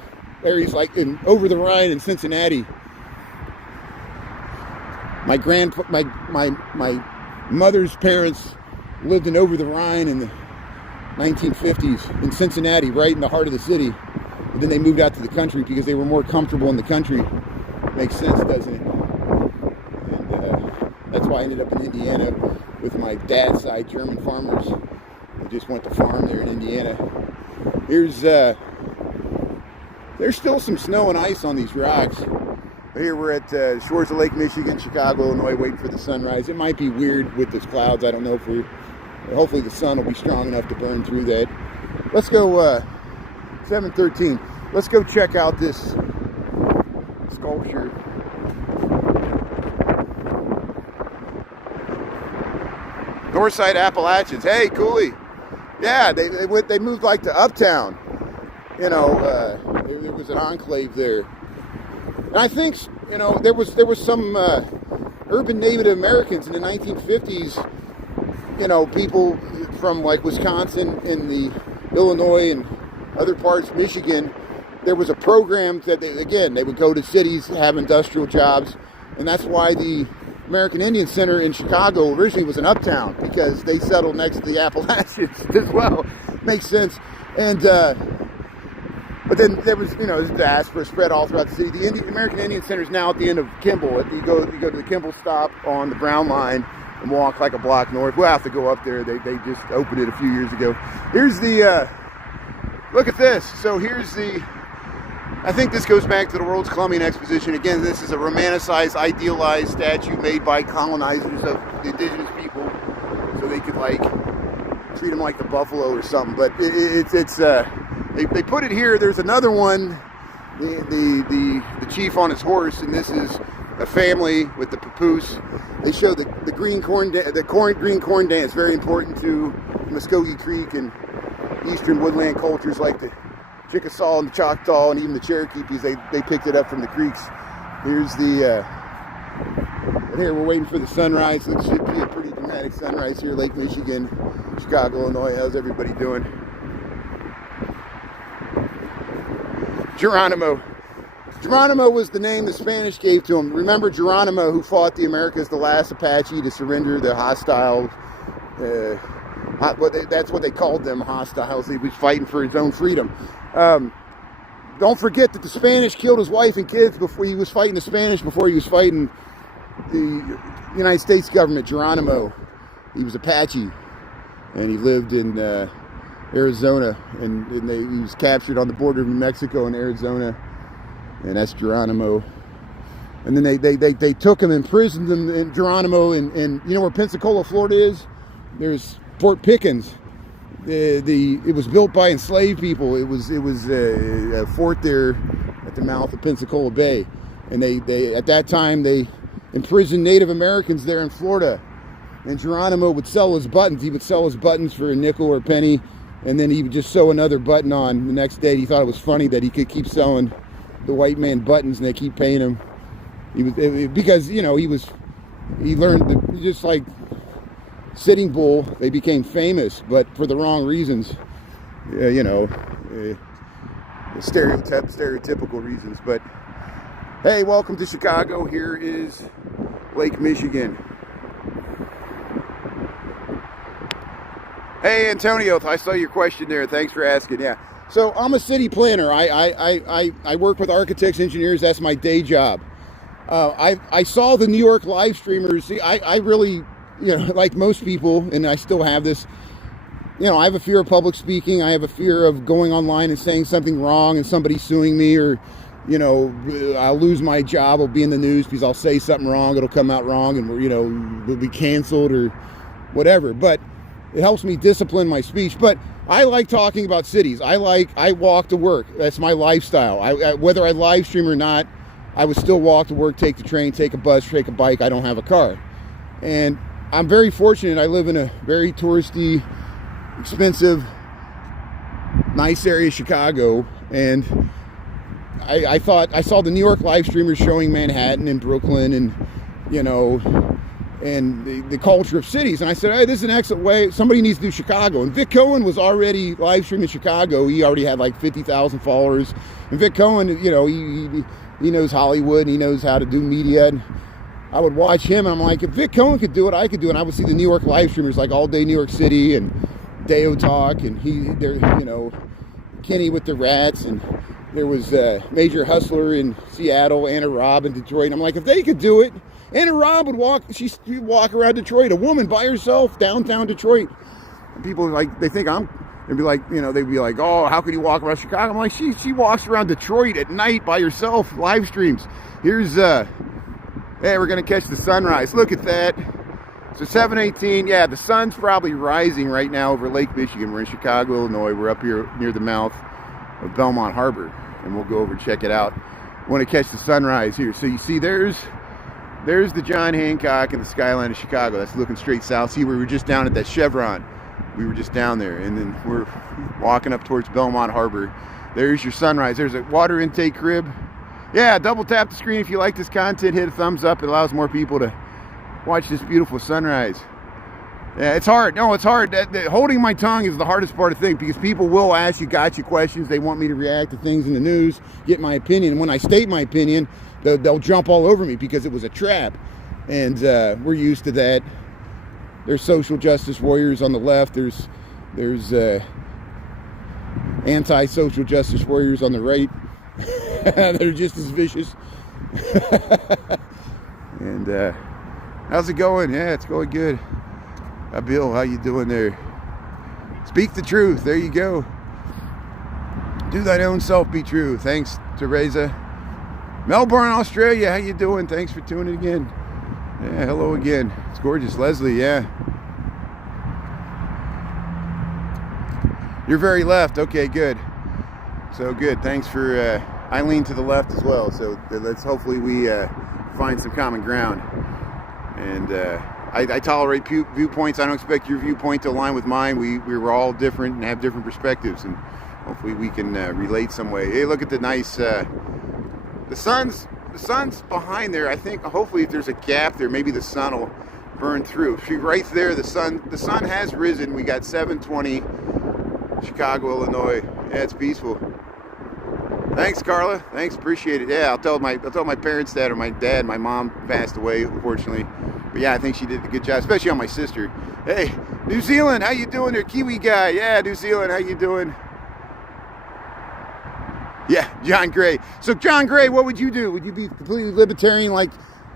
areas like over the Rhine in Cincinnati. My mother's parents lived in over the Rhine in the 1950s in Cincinnati, right in the heart of the city. And then they moved out to the country because they were more comfortable in the country. Makes sense, doesn't it? And that's why I ended up in Indiana with my dad's side, German farmers. I just went to farm there in Indiana. There's still some snow and ice on these rocks. Here we're at the shores of Lake Michigan, Chicago, Illinois, waiting for the sunrise. It might be weird with these clouds. I don't know if hopefully the sun will be strong enough to burn through that. Let's go 7:13. Let's go check out this sculpture. Northside Appalachians. Hey, Cooley. Yeah, they moved like to uptown. You know, there was an enclave there. And I think, you know, there was some urban Native Americans in the 1950s. You know, people from like Wisconsin and the Illinois and other parts of Michigan. There was a program that they would go to cities, have industrial jobs, and that's why the American Indian Center in Chicago originally was an uptown because they settled next to the Appalachians as well. Makes sense. And but then there was, there's diaspora spread all throughout the city. The American Indian Center is now at the end of Kimball. You go to the Kimball stop on the Brown Line and walk like a block north. We'll have to go up there. They just opened it a few years ago. Here's the look at this. So here's I think this goes back to the World's Columbian Exposition. Again, this is a romanticized, idealized statue made by colonizers of the indigenous people, so they could treat them like the buffalo or something. But they put it here. There's another one, the chief on his horse, and this is a family with the papoose. They show the green corn dance, very important to Muskogee Creek and eastern woodland cultures like the Chickasaw and the Choctaw and even the Cherokee, because they picked it up from the creeks. Here's and here we're waiting for the sunrise. It should be a pretty dramatic sunrise here, Lake Michigan, Chicago, Illinois. How's everybody doing? Geronimo. Geronimo was the name the Spanish gave to him. Remember Geronimo, who fought the Americas, the last Apache to surrender the hostile, that's what they called them, hostiles. He was fighting for his own freedom. Don't forget that the Spanish killed his wife and kids before he was fighting the Spanish, before he was fighting the United States government. Geronimo, he was Apache, and he lived in Arizona, and he was captured on the border of New Mexico and Arizona, and that's Geronimo. And then they took him and imprisoned him in Geronimo, and you know where Pensacola, Florida is? There's Fort Pickens. It was built by enslaved people. It was a fort there at the mouth of Pensacola Bay, and they at that time they imprisoned Native Americans there in Florida. And Geronimo would sell his buttons. He would sell his buttons for a nickel or a penny, and then he would just sew another button on the next day. He thought it was funny that he could keep selling the white man buttons and they keep paying him. Because he learned just like Sitting Bull, they became famous, but for the wrong reasons, stereotypical reasons. But hey, welcome to Chicago. Here is Lake Michigan. Hey Antonio, I saw your question there. Thanks for asking. Yeah, so I'm a city planner. I work with architects, engineers. That's my day job. I saw the New York live streamers. See, I really, like most people, and I still have this, I have a fear of public speaking. I have a fear of going online and saying something wrong and somebody suing me, or, I'll lose my job. I'll be in the news because I'll say something wrong. It'll come out wrong and, we'll be canceled or whatever. But it helps me discipline my speech. But I like talking about cities. I walk to work. That's my lifestyle. Whether I live stream or not, I would still walk to work, take the train, take a bus, take a bike. I don't have a car. And I'm very fortunate. I live in a very touristy, expensive, nice area of Chicago. And I thought I saw the New York live streamers showing Manhattan and Brooklyn and, and the culture of cities. And I said, hey, this is an excellent way. Somebody needs to do Chicago. And Vic Cohen was already live streaming Chicago. He already had like 50,000 followers. And Vic Cohen, he knows Hollywood and he knows how to do media. And I would watch him and I'm like, if Vic Cohen could do it, I could do it. And I would see the New York live streamers like All Day New York City and Deo Talk and Kenny with the Rats, and there was Major Hustler in Seattle, Anna Robb in Detroit. And I'm like, if they could do it, Anna Robb would she'd walk around Detroit, a woman by herself, downtown Detroit. And people they'd be like, oh, how could you walk around Chicago? I'm like, she walks around Detroit at night by herself, live streams. Here's, hey, we're gonna catch the sunrise. Look at that. So 7:18, yeah, the sun's probably rising right now over Lake Michigan. We're in Chicago, Illinois. We're up here near the mouth of Belmont Harbor, and we'll go over and check it out. Want to catch the sunrise here. So you see there's the John Hancock and the skyline of Chicago. That's looking straight south. See, we were just down at that Chevron. We were just down there, and then we're walking up towards Belmont Harbor. There's your sunrise. There's a water intake crib. Yeah, double tap the screen if you like this content. Hit a thumbs up. It allows more people to watch this beautiful sunrise. Yeah, it's hard. No, it's hard. Holding my tongue is the hardest part of the thing, because people will ask you gotcha questions. They want me to react to things in the news, get my opinion. And when I state my opinion, they'll jump all over me because it was a trap. and we're used to that. There's social justice warriors on the left. There's anti-social justice warriors on the right that are just as vicious. And how's it going? Yeah, it's going good. Bill, how you doing there? Speak the truth. There you go. Do thine own self be true. Thanks, Teresa. Melbourne, Australia. How you doing? Thanks for tuning in. Yeah, hello again. It's gorgeous. Leslie, yeah. You're very left. Okay, good. So good. Thanks for... I lean to the left as well. So let's hopefully we find some common ground. And I tolerate viewpoints. I don't expect your viewpoint to align with mine. We're all different and have different perspectives. And hopefully we can relate some way. Hey, look at the nice... The sun's behind there. I think hopefully if there's a gap there, maybe the sun will burn through. See, right there, the sun has risen. We got 7:20, Chicago, Illinois. Yeah, it's peaceful. Thanks, Carla. Thanks, appreciate it. Yeah, I'll tell my parents that, or my dad. My mom passed away, unfortunately. But yeah, I think she did a good job, especially on my sister. Hey, New Zealand, how you doing there? Kiwi guy. Yeah, New Zealand, how you doing? Yeah, John Gray. So John Gray, what would you do? Would you be completely libertarian like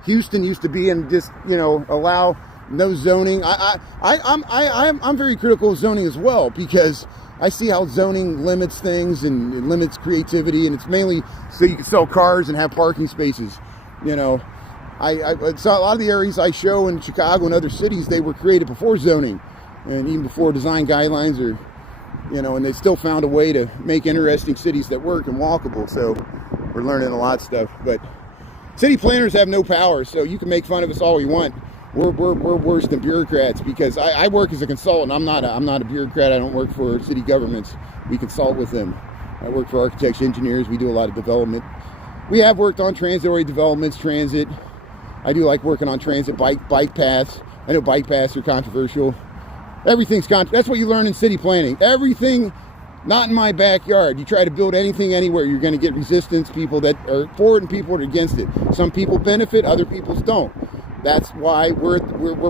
Houston used to be and just, allow no zoning? I'm very critical of zoning as well, because I see how zoning limits things and it limits creativity, and it's mainly so you can sell cars and have parking spaces. So a lot of the areas I show in Chicago and other cities, they were created before zoning and even before design guidelines or and they still found a way to make interesting cities that work and walkable. So we're learning a lot of stuff. But city planners have no power, so you can make fun of us all you want. We're worse than bureaucrats, because I work as a consultant. I'm not a bureaucrat. I don't work for city governments. We consult with them. I work for architects, engineers. We do a lot of development. We have worked on transit-oriented developments, transit. I do like working on transit, bike paths. I know bike paths are controversial. Everything's that's what you learn in city planning. Everything not in my backyard. You try to build anything anywhere, you're going to get resistance, people that are for it and people that are against it. Some people benefit, other people don't. That's why we're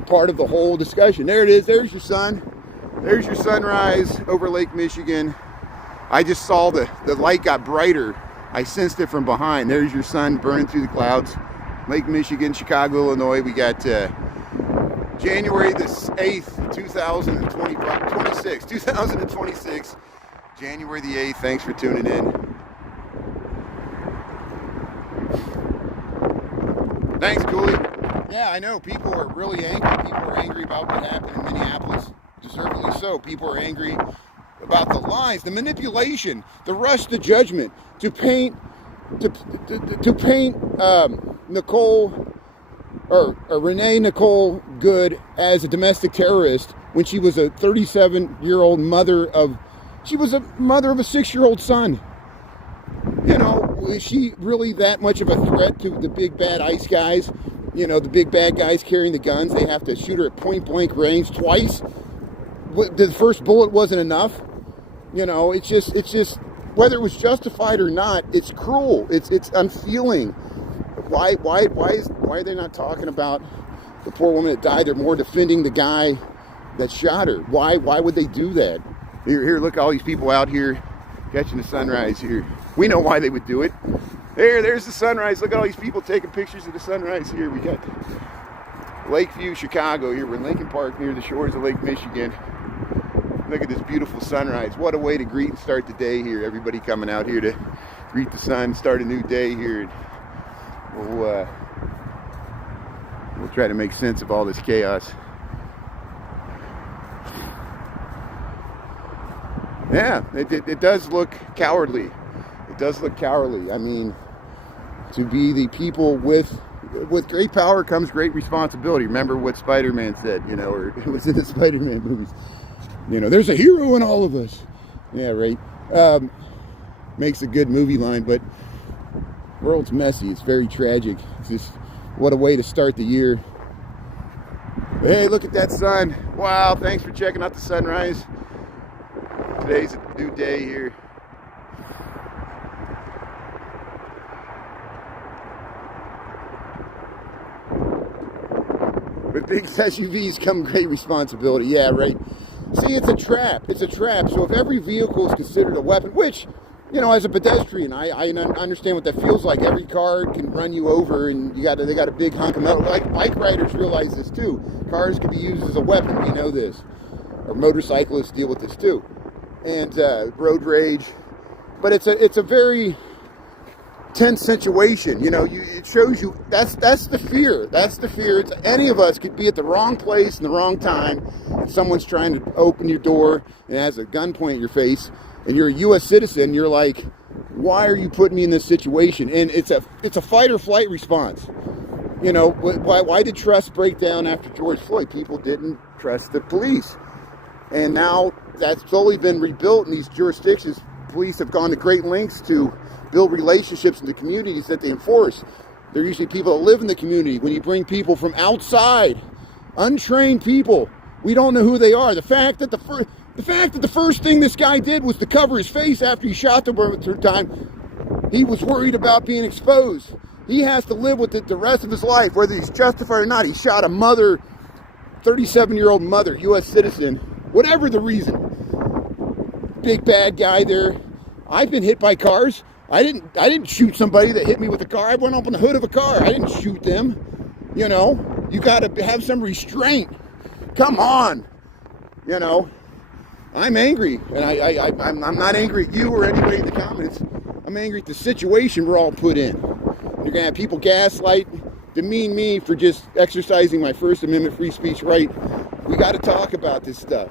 part of the whole discussion. There it is. There's your sun. There's your sunrise over Lake Michigan. I just saw the light got brighter. I sensed it from behind. There's your sun burning through the clouds. Lake Michigan, Chicago, Illinois. We got January the 8th, 2026. January the 8th. Thanks for tuning in. Thanks, Cooley. Yeah, I know. People are really angry. People are angry about what happened in Minneapolis. Deservedly so. People are angry about the lies, the manipulation, the rush to judgment, to paint Nicole or Renee Nicole Good as a domestic terrorist when she was a 37-year-old mother of a 6-year-old son. Is she really that much of a threat to the big bad ICE guys? The big bad guys carrying the guns. They have to shoot her at point blank range twice. The first bullet wasn't enough. It's just whether it was justified or not, it's cruel. It's unfeeling. Why are they not talking about the poor woman that died? They're more defending the guy that shot her. Why would they do that? Here, look at all these people out here catching the sunrise here. We know why they would do it. There's the sunrise. Look at all these people taking pictures of the sunrise here. We got Lakeview, Chicago here. We're in Lincoln Park near the shores of Lake Michigan. Look at this beautiful sunrise. What a way to greet and start the day here. Everybody coming out here to greet the sun, start a new day here. We'll try to make sense of all this chaos. Yeah, it does look cowardly. It does look cowardly. I mean, to be the people with great power comes great responsibility. Remember what Spider-Man said, or it was in the Spider-Man movies. There's a hero in all of us. Yeah, right. Makes a good movie line, but the world's messy. It's very tragic. It's just, what a way to start the year. Hey, look at that sun. Wow, thanks for checking out the sunrise. Today's a new day here. With big SUVs come great responsibility. Yeah, right. See, it's a trap. It's a trap. So if every vehicle is considered a weapon, which, you know, as a pedestrian, I understand what that feels like. Every car can run you over, and they got a big hunk of metal. Like, bike riders realize this too. Cars can be used as a weapon. We know this. Or motorcyclists deal with this too. And road rage. But it's a very tense situation. You know, it shows you that's the fear. That's the fear. Any of us could be at the wrong place in the wrong time, and someone's trying to open your door and has a gun pointed at your face, and you're a U.S. citizen. You're like, why are you putting me in this situation? And it's a fight or flight response. You know, why did trust break down after George Floyd? People didn't trust the police, and now that's slowly been rebuilt in these jurisdictions. Police have gone to great lengths to build relationships in the communities that they enforce. They're usually people that live in the community. When you bring people from outside, untrained people, we don't know who they are. The fact that the first thing this guy did was to cover his face after he shot the third time, he was worried about being exposed. He has to live with it the rest of his life, whether he's justified or not. He shot a mother, 37-year-old mother, U.S. citizen, whatever the reason. Big bad guy there. I've been hit by cars. I didn't shoot somebody that hit me with a car. I went up on the hood of a car. I didn't shoot them. You know, you got to have some restraint. Come on. You know, I'm angry, and I'm not angry at you or anybody in the comments. I'm angry at the situation we're all put in. You're gonna have people gaslight, demean me for just exercising my First Amendment free speech right. We got to talk about this stuff.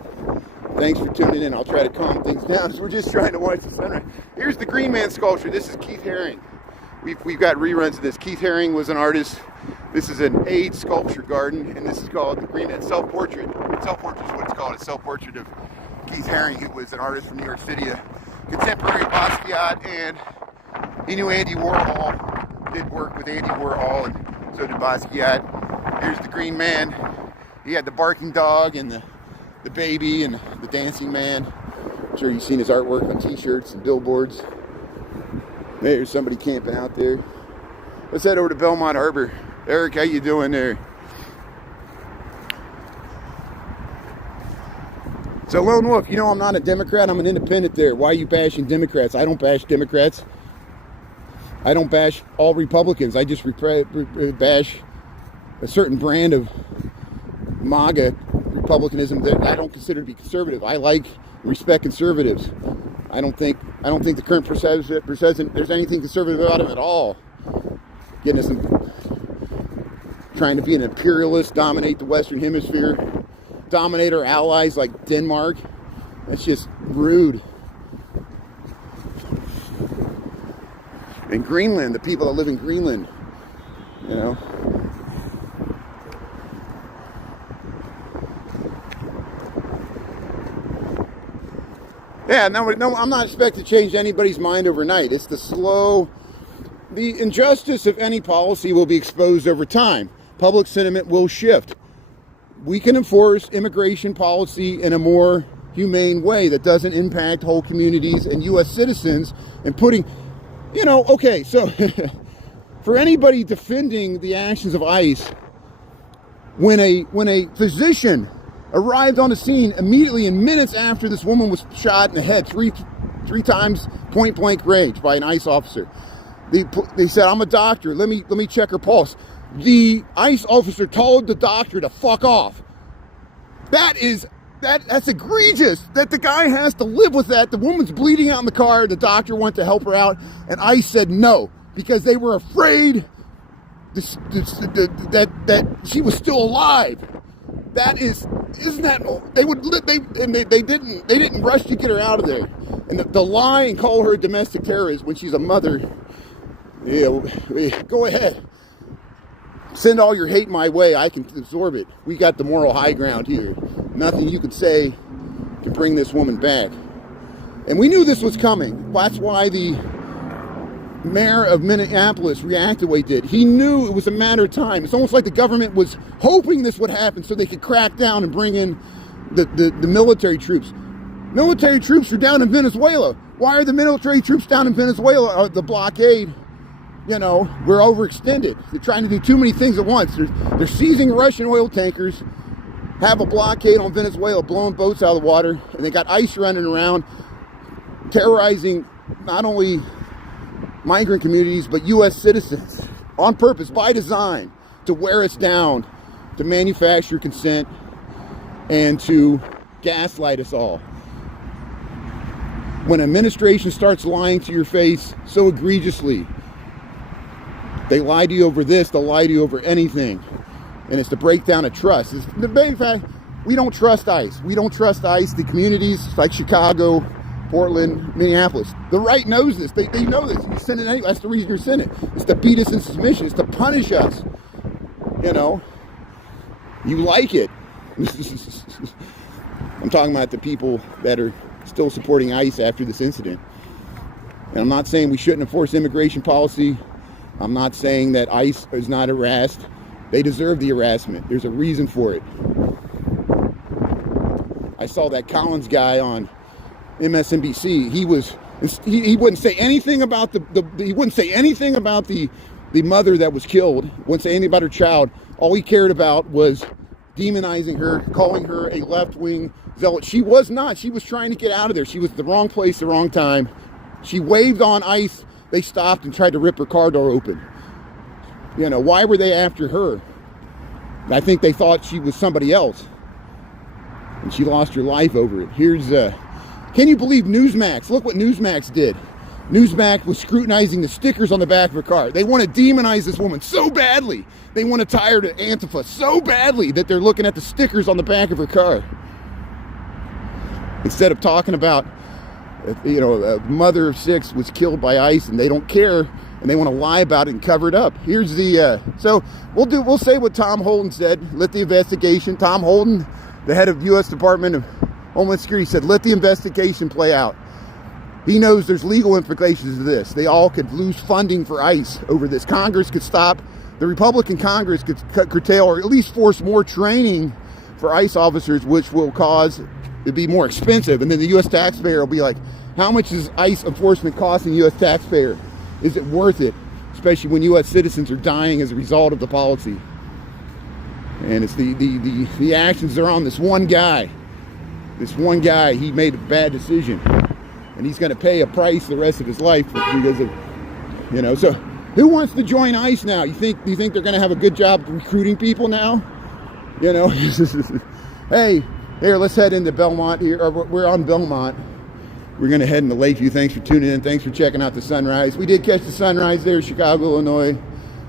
Thanks for tuning in. I'll try to calm things down as we're just trying to watch the sunrise. Here's the Green Man sculpture. This is Keith Haring. We've got reruns of this. Keith Haring was an artist. This is an AIDS sculpture garden, and this is called the Green Man self-portrait. Self-portrait is what it's called. A self-portrait of Keith Haring, who was an artist from New York City, a contemporary of Basquiat, and he knew Andy Warhol, did work with Andy Warhol, and so did Basquiat. Here's the Green Man. He had the barking dog and the baby and the dancing man. I'm sure you've seen his artwork on t-shirts and billboards. There's somebody camping out there. Let's head over to Belmont Harbor. Eric, how you doing there? So Lone Wolf, you know I'm not a Democrat, I'm an independent there. Why are you bashing Democrats? I don't bash Democrats. I don't bash all Republicans. I just bash a certain brand of MAGA Republicanism that I don't consider to be conservative. I like and respect conservatives. I don't think the current president there's anything conservative about him at all. Getting us trying to be an imperialist, dominate the Western Hemisphere, dominate our allies like Denmark. That's just rude. And Greenland, the people that live in Greenland, you know. Yeah, no, I'm not expecting to change anybody's mind overnight. It's the injustice of any policy will be exposed over time. Public sentiment will shift. We can enforce immigration policy in a more humane way that doesn't impact whole communities and U.S. citizens and putting, you know, okay, so for anybody defending the actions of ICE, when a physician arrived on the scene immediately in minutes after this woman was shot in the head three times point blank range by an ICE officer. They said, I'm a doctor, let me check her pulse. The ICE officer told the doctor to fuck off. That's egregious that the guy has to live with that. The woman's bleeding out in the car, the doctor went to help her out, and ICE said no, because they were afraid that she was still alive. They didn't rush to get her out of there. And the lie and call her a domestic terrorist when she's a mother, yeah, go ahead. Send all your hate my way, I can absorb it. We got the moral high ground here. Nothing you can say can bring this woman back. And we knew this was coming. That's why the mayor of Minneapolis reacted the way he did. He knew it was a matter of time. It's almost like the government was hoping this would happen so they could crack down and bring in the military troops. Military troops are down in Venezuela. Why are the military troops down in Venezuela? The blockade You know, we're overextended. They're trying to do too many things at once. They're seizing Russian oil tankers, have a blockade on Venezuela, blowing boats out of the water, and they got ICE running around, terrorizing not only migrant communities, but U.S. citizens on purpose, by design, to wear us down, to manufacture consent, and to gaslight us all. When an administration starts lying to your face so egregiously, they lie to you over this, they'll lie to you over anything. And it's the breakdown of trust. It's the main fact, we don't trust ICE. We don't trust ICE. The communities like Chicago, Portland, Minneapolis, the right knows this. They know this. You send it anyway. That's the reason you're sending it. It's to beat us in submission. It's to punish us. You know, you like it. I'm talking about the people that are still supporting ICE after this incident. And I'm not saying we shouldn't enforce immigration policy. I'm not saying that ICE is not harassed. They deserve the harassment. There's a reason for it. I saw that Collins guy on MSNBC. He wouldn't say anything about the mother that was killed. Wouldn't say anything about her child. All he cared about was demonizing her, calling her a left-wing zealot. She was not. She was trying to get out of there. She was at the wrong place, the wrong time. She waved on ICE. They stopped and tried to rip her car door open. You know, why were they after her? I think they thought she was somebody else. And she lost her life over it. Here's, can you believe Newsmax? Look what Newsmax did. Newsmax was scrutinizing the stickers on the back of her car. They want to demonize this woman so badly. They want to tie her to Antifa so badly that they're looking at the stickers on the back of her car. Instead of talking about, you know, a mother of 6 was killed by ICE and they don't care and they want to lie about it and cover it up. Here's the, so we'll say what Tom Holden said. Let the investigation, Tom Holden, the head of U.S. Department of Homeland Security, said, let the investigation play out. He knows there's legal implications to this. They all could lose funding for ICE over this. Congress could stop. The Republican Congress could curtail or at least force more training for ICE officers, which will cause it to be more expensive. And then the U.S. taxpayer will be like, how much is ICE enforcement costing the U.S. taxpayer? Is it worth it? Especially when U.S. citizens are dying as a result of the policy. And it's the actions are on this one guy. This one guy, he made a bad decision. And he's going to pay a price the rest of his life because of, you know. So who wants to join ICE now? You think they're going to have a good job recruiting people now? You know, hey, here, let's head into Belmont here. Or we're on Belmont. We're going to head into Lakeview. Thanks for tuning in. Thanks for checking out the sunrise. We did catch the sunrise there in Chicago, Illinois.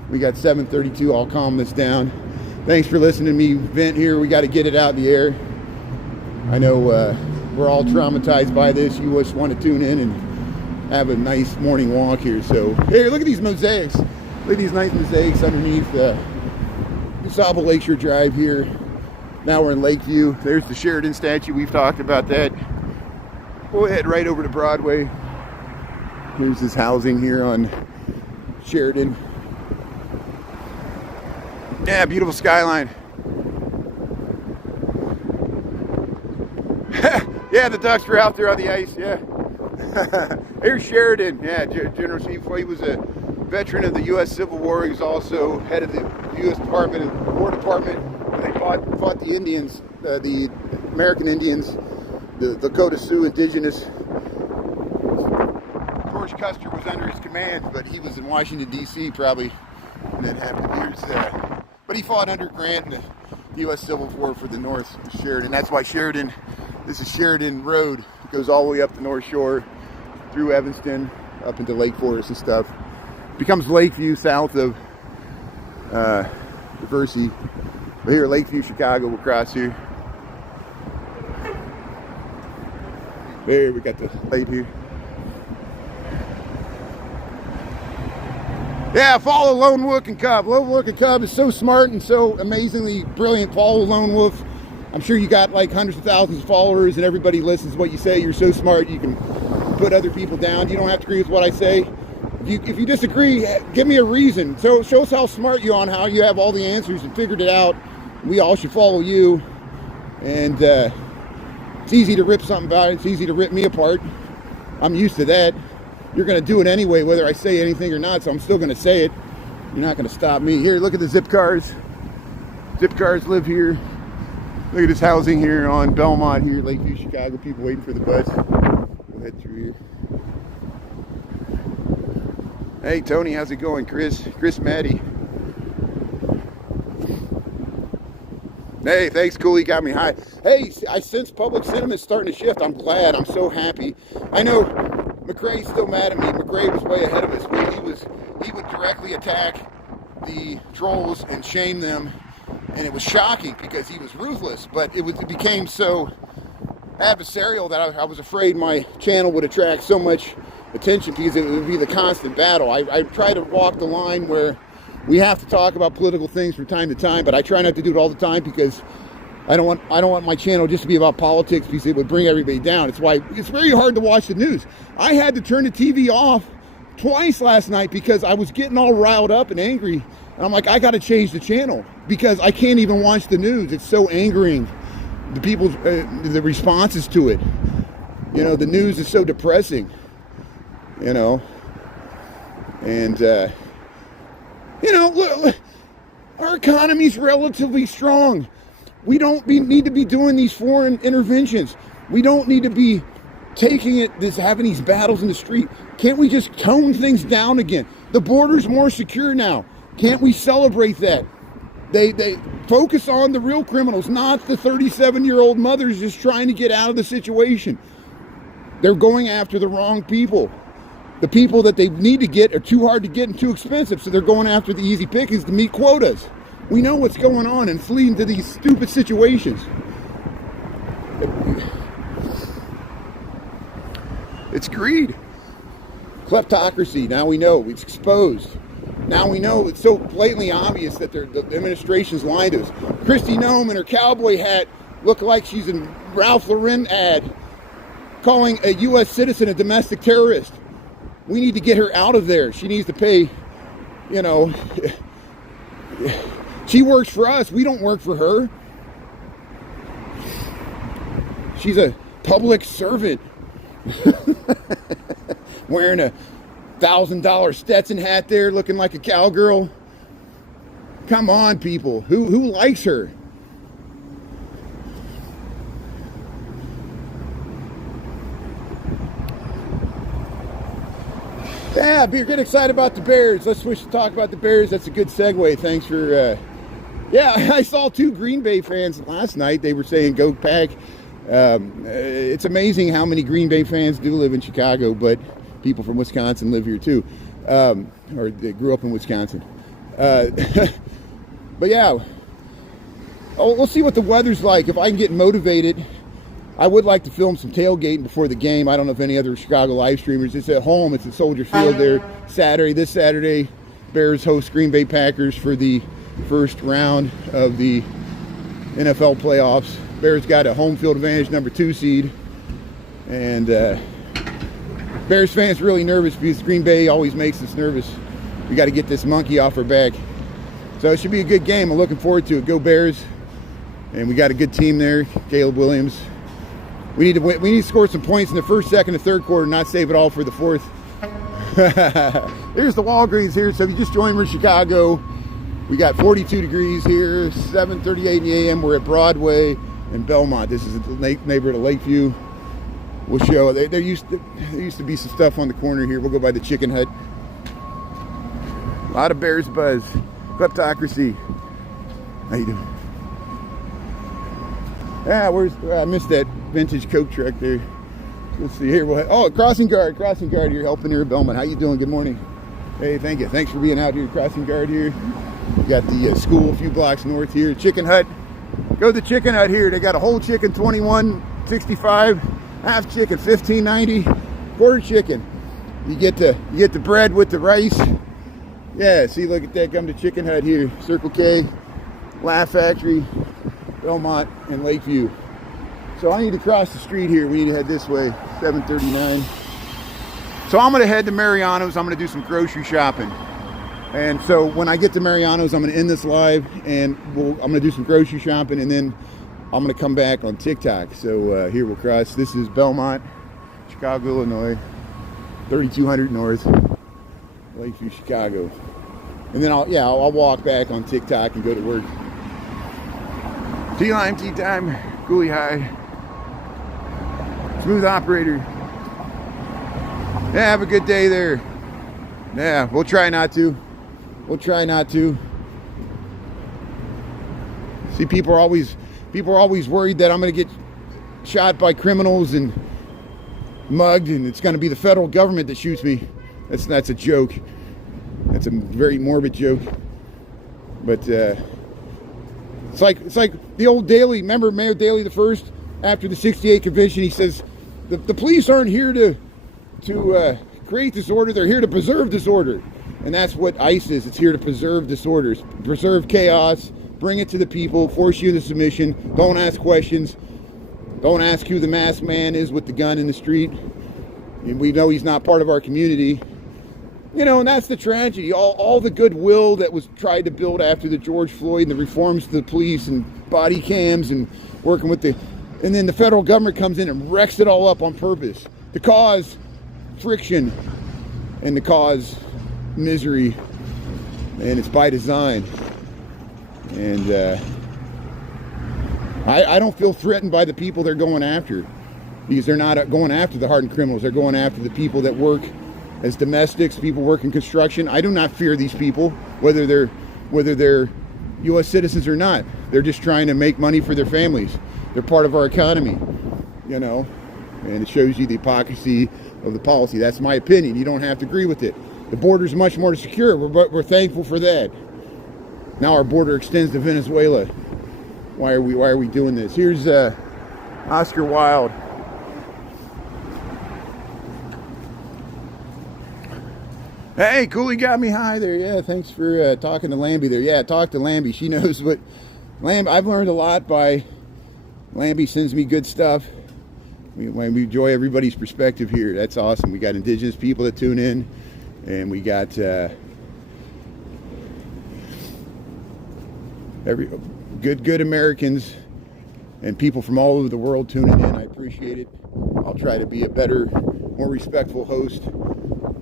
We got 7:32. I'll calm this down. Thanks for listening to me vent here. We got to get it out in the air. I know we're all traumatized by this. You just want to tune in and have a nice morning walk here. So, here, look at these mosaics. Look at these nice mosaics underneath DuSable Lakeshore Drive here. Now we're in Lakeview. There's the Sheridan statue. We've talked about that. We'll head right over to Broadway. There's this housing here on Sheridan. Yeah, beautiful skyline. Yeah, the Ducks were out there on the ice, yeah. Here's Sheridan. Yeah, General Chief. He was a veteran of the U.S. Civil War. He was also head of the U.S. War Department. They fought the Indians, the American Indians, the Dakota Sioux Indigenous. George Custer was under his command, but he was in Washington, D.C. probably when that happened. But he fought under Grant in the U.S. Civil War for the North Sheridan. That's why Sheridan, this is Sheridan Road. It goes all the way up the North Shore, through Evanston, up into Lake Forest and stuff. Becomes Lakeview south of Diversey. But here, Lakeview, Chicago, we'll cross here. There, we got the light here. Yeah, follow Lone Wolf and Cub. Lone Wolf and Cub is so smart and so amazingly brilliant. Follow Lone Wolf. I'm sure you got like hundreds of thousands of followers and everybody listens to what you say. You're so smart, you can put other people down. You don't have to agree with what I say. If you disagree, give me a reason. So show us how smart you are and how you have all the answers and figured it out. We all should follow you. And it's easy to rip something about it. It's easy to rip me apart. I'm used to that. you're going to do it anyway, whether I say anything or not, so I'm still going to say it. You're not going to stop me. Here, look at the zip cars. Zip cars live here. Look at this housing here on Belmont here, Lakeview, Chicago. People waiting for the bus. We'll head through here. Hey, Tony, how's it going? Chris Maddie. Hey, thanks, Cooley, got me high. Hey, I sense public sentiment's starting to shift. I'm glad. I'm so happy. I know McRae's still mad at me. McRae was way ahead of us. He would directly attack the trolls and shame them, and it was shocking because he was ruthless. But it became so adversarial that I was afraid my channel would attract so much attention because it would be the constant battle. I try to walk the line where we have to talk about political things from time to time, but I try not to do it all the time because I don't want my channel just to be about politics because it would bring everybody down. It's why it's very hard to watch the news. I had to turn the TV off twice last night because I was getting all riled up and angry. And I'm like, I got to change the channel because I can't even watch the news. It's so angering. The people's the responses to it. You know, the news is so depressing. You know, and you know, look, our economy's relatively strong. We don't need to be doing these foreign interventions. We don't need to be having these battles in the street. Can't we just tone things down again? The border's more secure now. Can't we celebrate that? They focus on the real criminals, not the 37-year-old mothers just trying to get out of the situation. They're going after the wrong people. The people that they need to get are too hard to get and too expensive, so they're going after the easy pickings to meet quotas. We know what's going on and fleeing to these stupid situations. It's greed. Kleptocracy. Now we know. It's exposed. Now we know it's so blatantly obvious that the administration's lying to us. Kristi Noem in her cowboy hat looked like she's in Ralph Lauren ad calling a U.S. citizen a domestic terrorist. We need to get her out of there. She needs to pay, you know, she works for us. We don't work for her. She's a public servant. Wearing a $1,000 Stetson hat there, looking like a cowgirl. Come on, people. Who likes her? Yeah, you're getting excited about the Bears. Let's switch to talk about the Bears. That's a good segue. Thanks for, yeah, I saw 2 Green Bay fans last night. They were saying, go Pack. It's amazing how many Green Bay fans do live in Chicago, but people from Wisconsin live here too. Or they grew up in Wisconsin. But yeah, we'll see what the weather's like. If I can get motivated, I would like to film some tailgating before the game. I don't know if any other Chicago live streamers. It's at home. It's at Soldier Field there. This Saturday, Bears host Green Bay Packers for the first round of the NFL playoffs. Bears got a home field advantage, number 2 seed. And Bears fans really nervous because Green Bay always makes us nervous. We got to get this monkey off our back. So it should be a good game. I'm looking forward to it. Go Bears. And we got a good team there. Caleb Williams. We need to win. We need to score some points in the first, second, and third quarter, not save it all for the fourth. There's the Walgreens here. So if you just joined, we're in Chicago. We got 42 degrees here, 7:38 in the a.m. We're at Broadway and Belmont. This is the neighborhood of Lakeview. We'll show. There used to be some stuff on the corner here. We'll go by the Chicken Hut. A lot of Bears buzz. Kleptocracy. How you doing? Yeah, I missed that vintage Coke truck there. Let's see here. Crossing guard here, helping here at Belmont. How you doing? Good morning. Hey, thank you. Thanks for being out here, crossing guard here. We got the school a few blocks north here. Chicken Hut. Go to the Chicken Hut here. They got a whole chicken, $21.65. Half chicken, $15.90. Quarter chicken. You get the bread with the rice. Yeah, see, look at that. Come to Chicken Hut here. Circle K, Laugh Factory, Belmont, and Lakeview. So I need to cross the street here. We need to head this way, 739. So I'm going to head to Mariano's. I'm going to do some grocery shopping. And so when I get to Mariano's, I'm going to end this live, and I'm going to do some grocery shopping, and then I'm going to come back on TikTok. So here we'll cross. This is Belmont, Chicago, Illinois. 3200 North, Lakeview, Chicago. And then I'll walk back on TikTok and go to work. Tea time, Coolie High. Smooth operator. Yeah, have a good day there. Yeah, we'll try not to. We'll try not to. See, people are always worried that I'm going to get shot by criminals and mugged, and it's going to be the federal government that shoots me. That's a joke. That's a very morbid joke. But it's like the old Daley. Remember Mayor Daley the first after the '68 convention? He says the police aren't here to create disorder. They're here to preserve disorder, and that's what ICE is. It's here to preserve disorders, preserve chaos, bring it to the people, force you into submission. Don't ask questions. Don't ask who the masked man is with the gun in the street. And we know he's not part of our community. You know, and that's the tragedy. All the goodwill that was tried to build after the George Floyd and the reforms to the police and body cams and working with and then the federal government comes in and wrecks it all up on purpose to cause friction and to cause misery, and it's by design. And I don't feel threatened by the people they're going after, because they're not going after the hardened criminals. They're going after the people that work as domestics, people work in construction. I do not fear these people, whether they're U.S. citizens or not. They're just trying to make money for their families. They're part of our economy, you know, and it shows you the hypocrisy of the policy. That's my opinion. You don't have to agree with it. The border is much more secure. We're thankful for that. Now our border extends to Venezuela. Why are we doing this? Here's Oscar Wilde. Hey, Cooley got me high there. Yeah, thanks for talking to Lambie there. Yeah, talk to Lambie. She knows what I've learned a lot by Lambie. Sends me good stuff. We enjoy everybody's perspective here. That's awesome. We got Indigenous people that tune in, and we got good Americans and people from all over the world tuning in. I appreciate it. I'll try to be a better, more respectful host.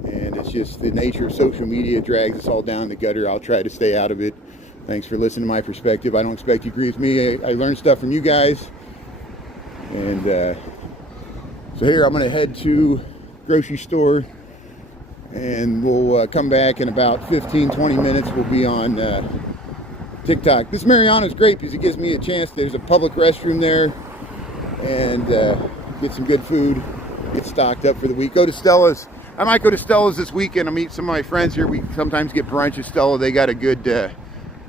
And it's just the nature of social media drags us all down the gutter. I'll try to stay out of it. Thanks for listening to my perspective. I don't expect you to agree with me. I learned stuff from you guys. And so here I'm going to head to grocery store, and we'll come back in about 15-20 minutes. We'll be on TikTok. This Mariano's great because it gives me a chance. There's a public restroom there, and get some good food, get stocked up for the week. Go to Stella's. I might go to Stella's this weekend. I'll meet some of my friends here. We sometimes get brunch at Stella. They got a good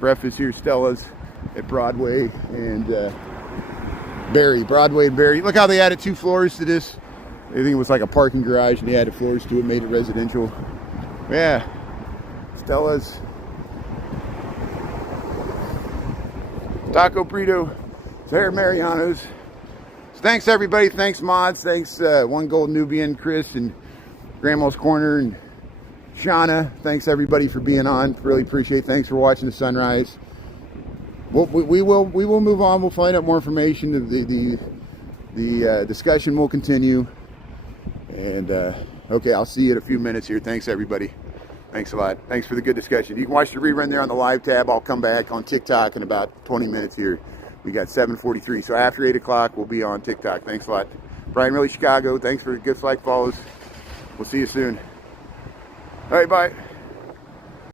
breakfast here, Stella's at Broadway and Broadway and Barry. Look how they added 2 floors to this. I think it was like a parking garage, and they added floors to it, made it residential. Yeah, Stella's. Taco Burrito. So here, Mariano's. So thanks everybody. Thanks mods. Thanks One Gold Nubian, Chris, and Grandma's Corner, and Shauna. Thanks everybody for being on. Really appreciate it. Thanks for watching the sunrise. We will move on. We'll find out more information. The discussion will continue. And okay, I'll see you in a few minutes here. Thanks everybody. Thanks a lot. Thanks for the good discussion. You can watch the rerun there on the live tab. I'll come back on TikTok in about 20 minutes here. We got 7:43. So after 8 o'clock, we'll be on TikTok. Thanks a lot. Brian Riley, Chicago. Thanks for the good flag follows. We'll see you soon. All right, bye.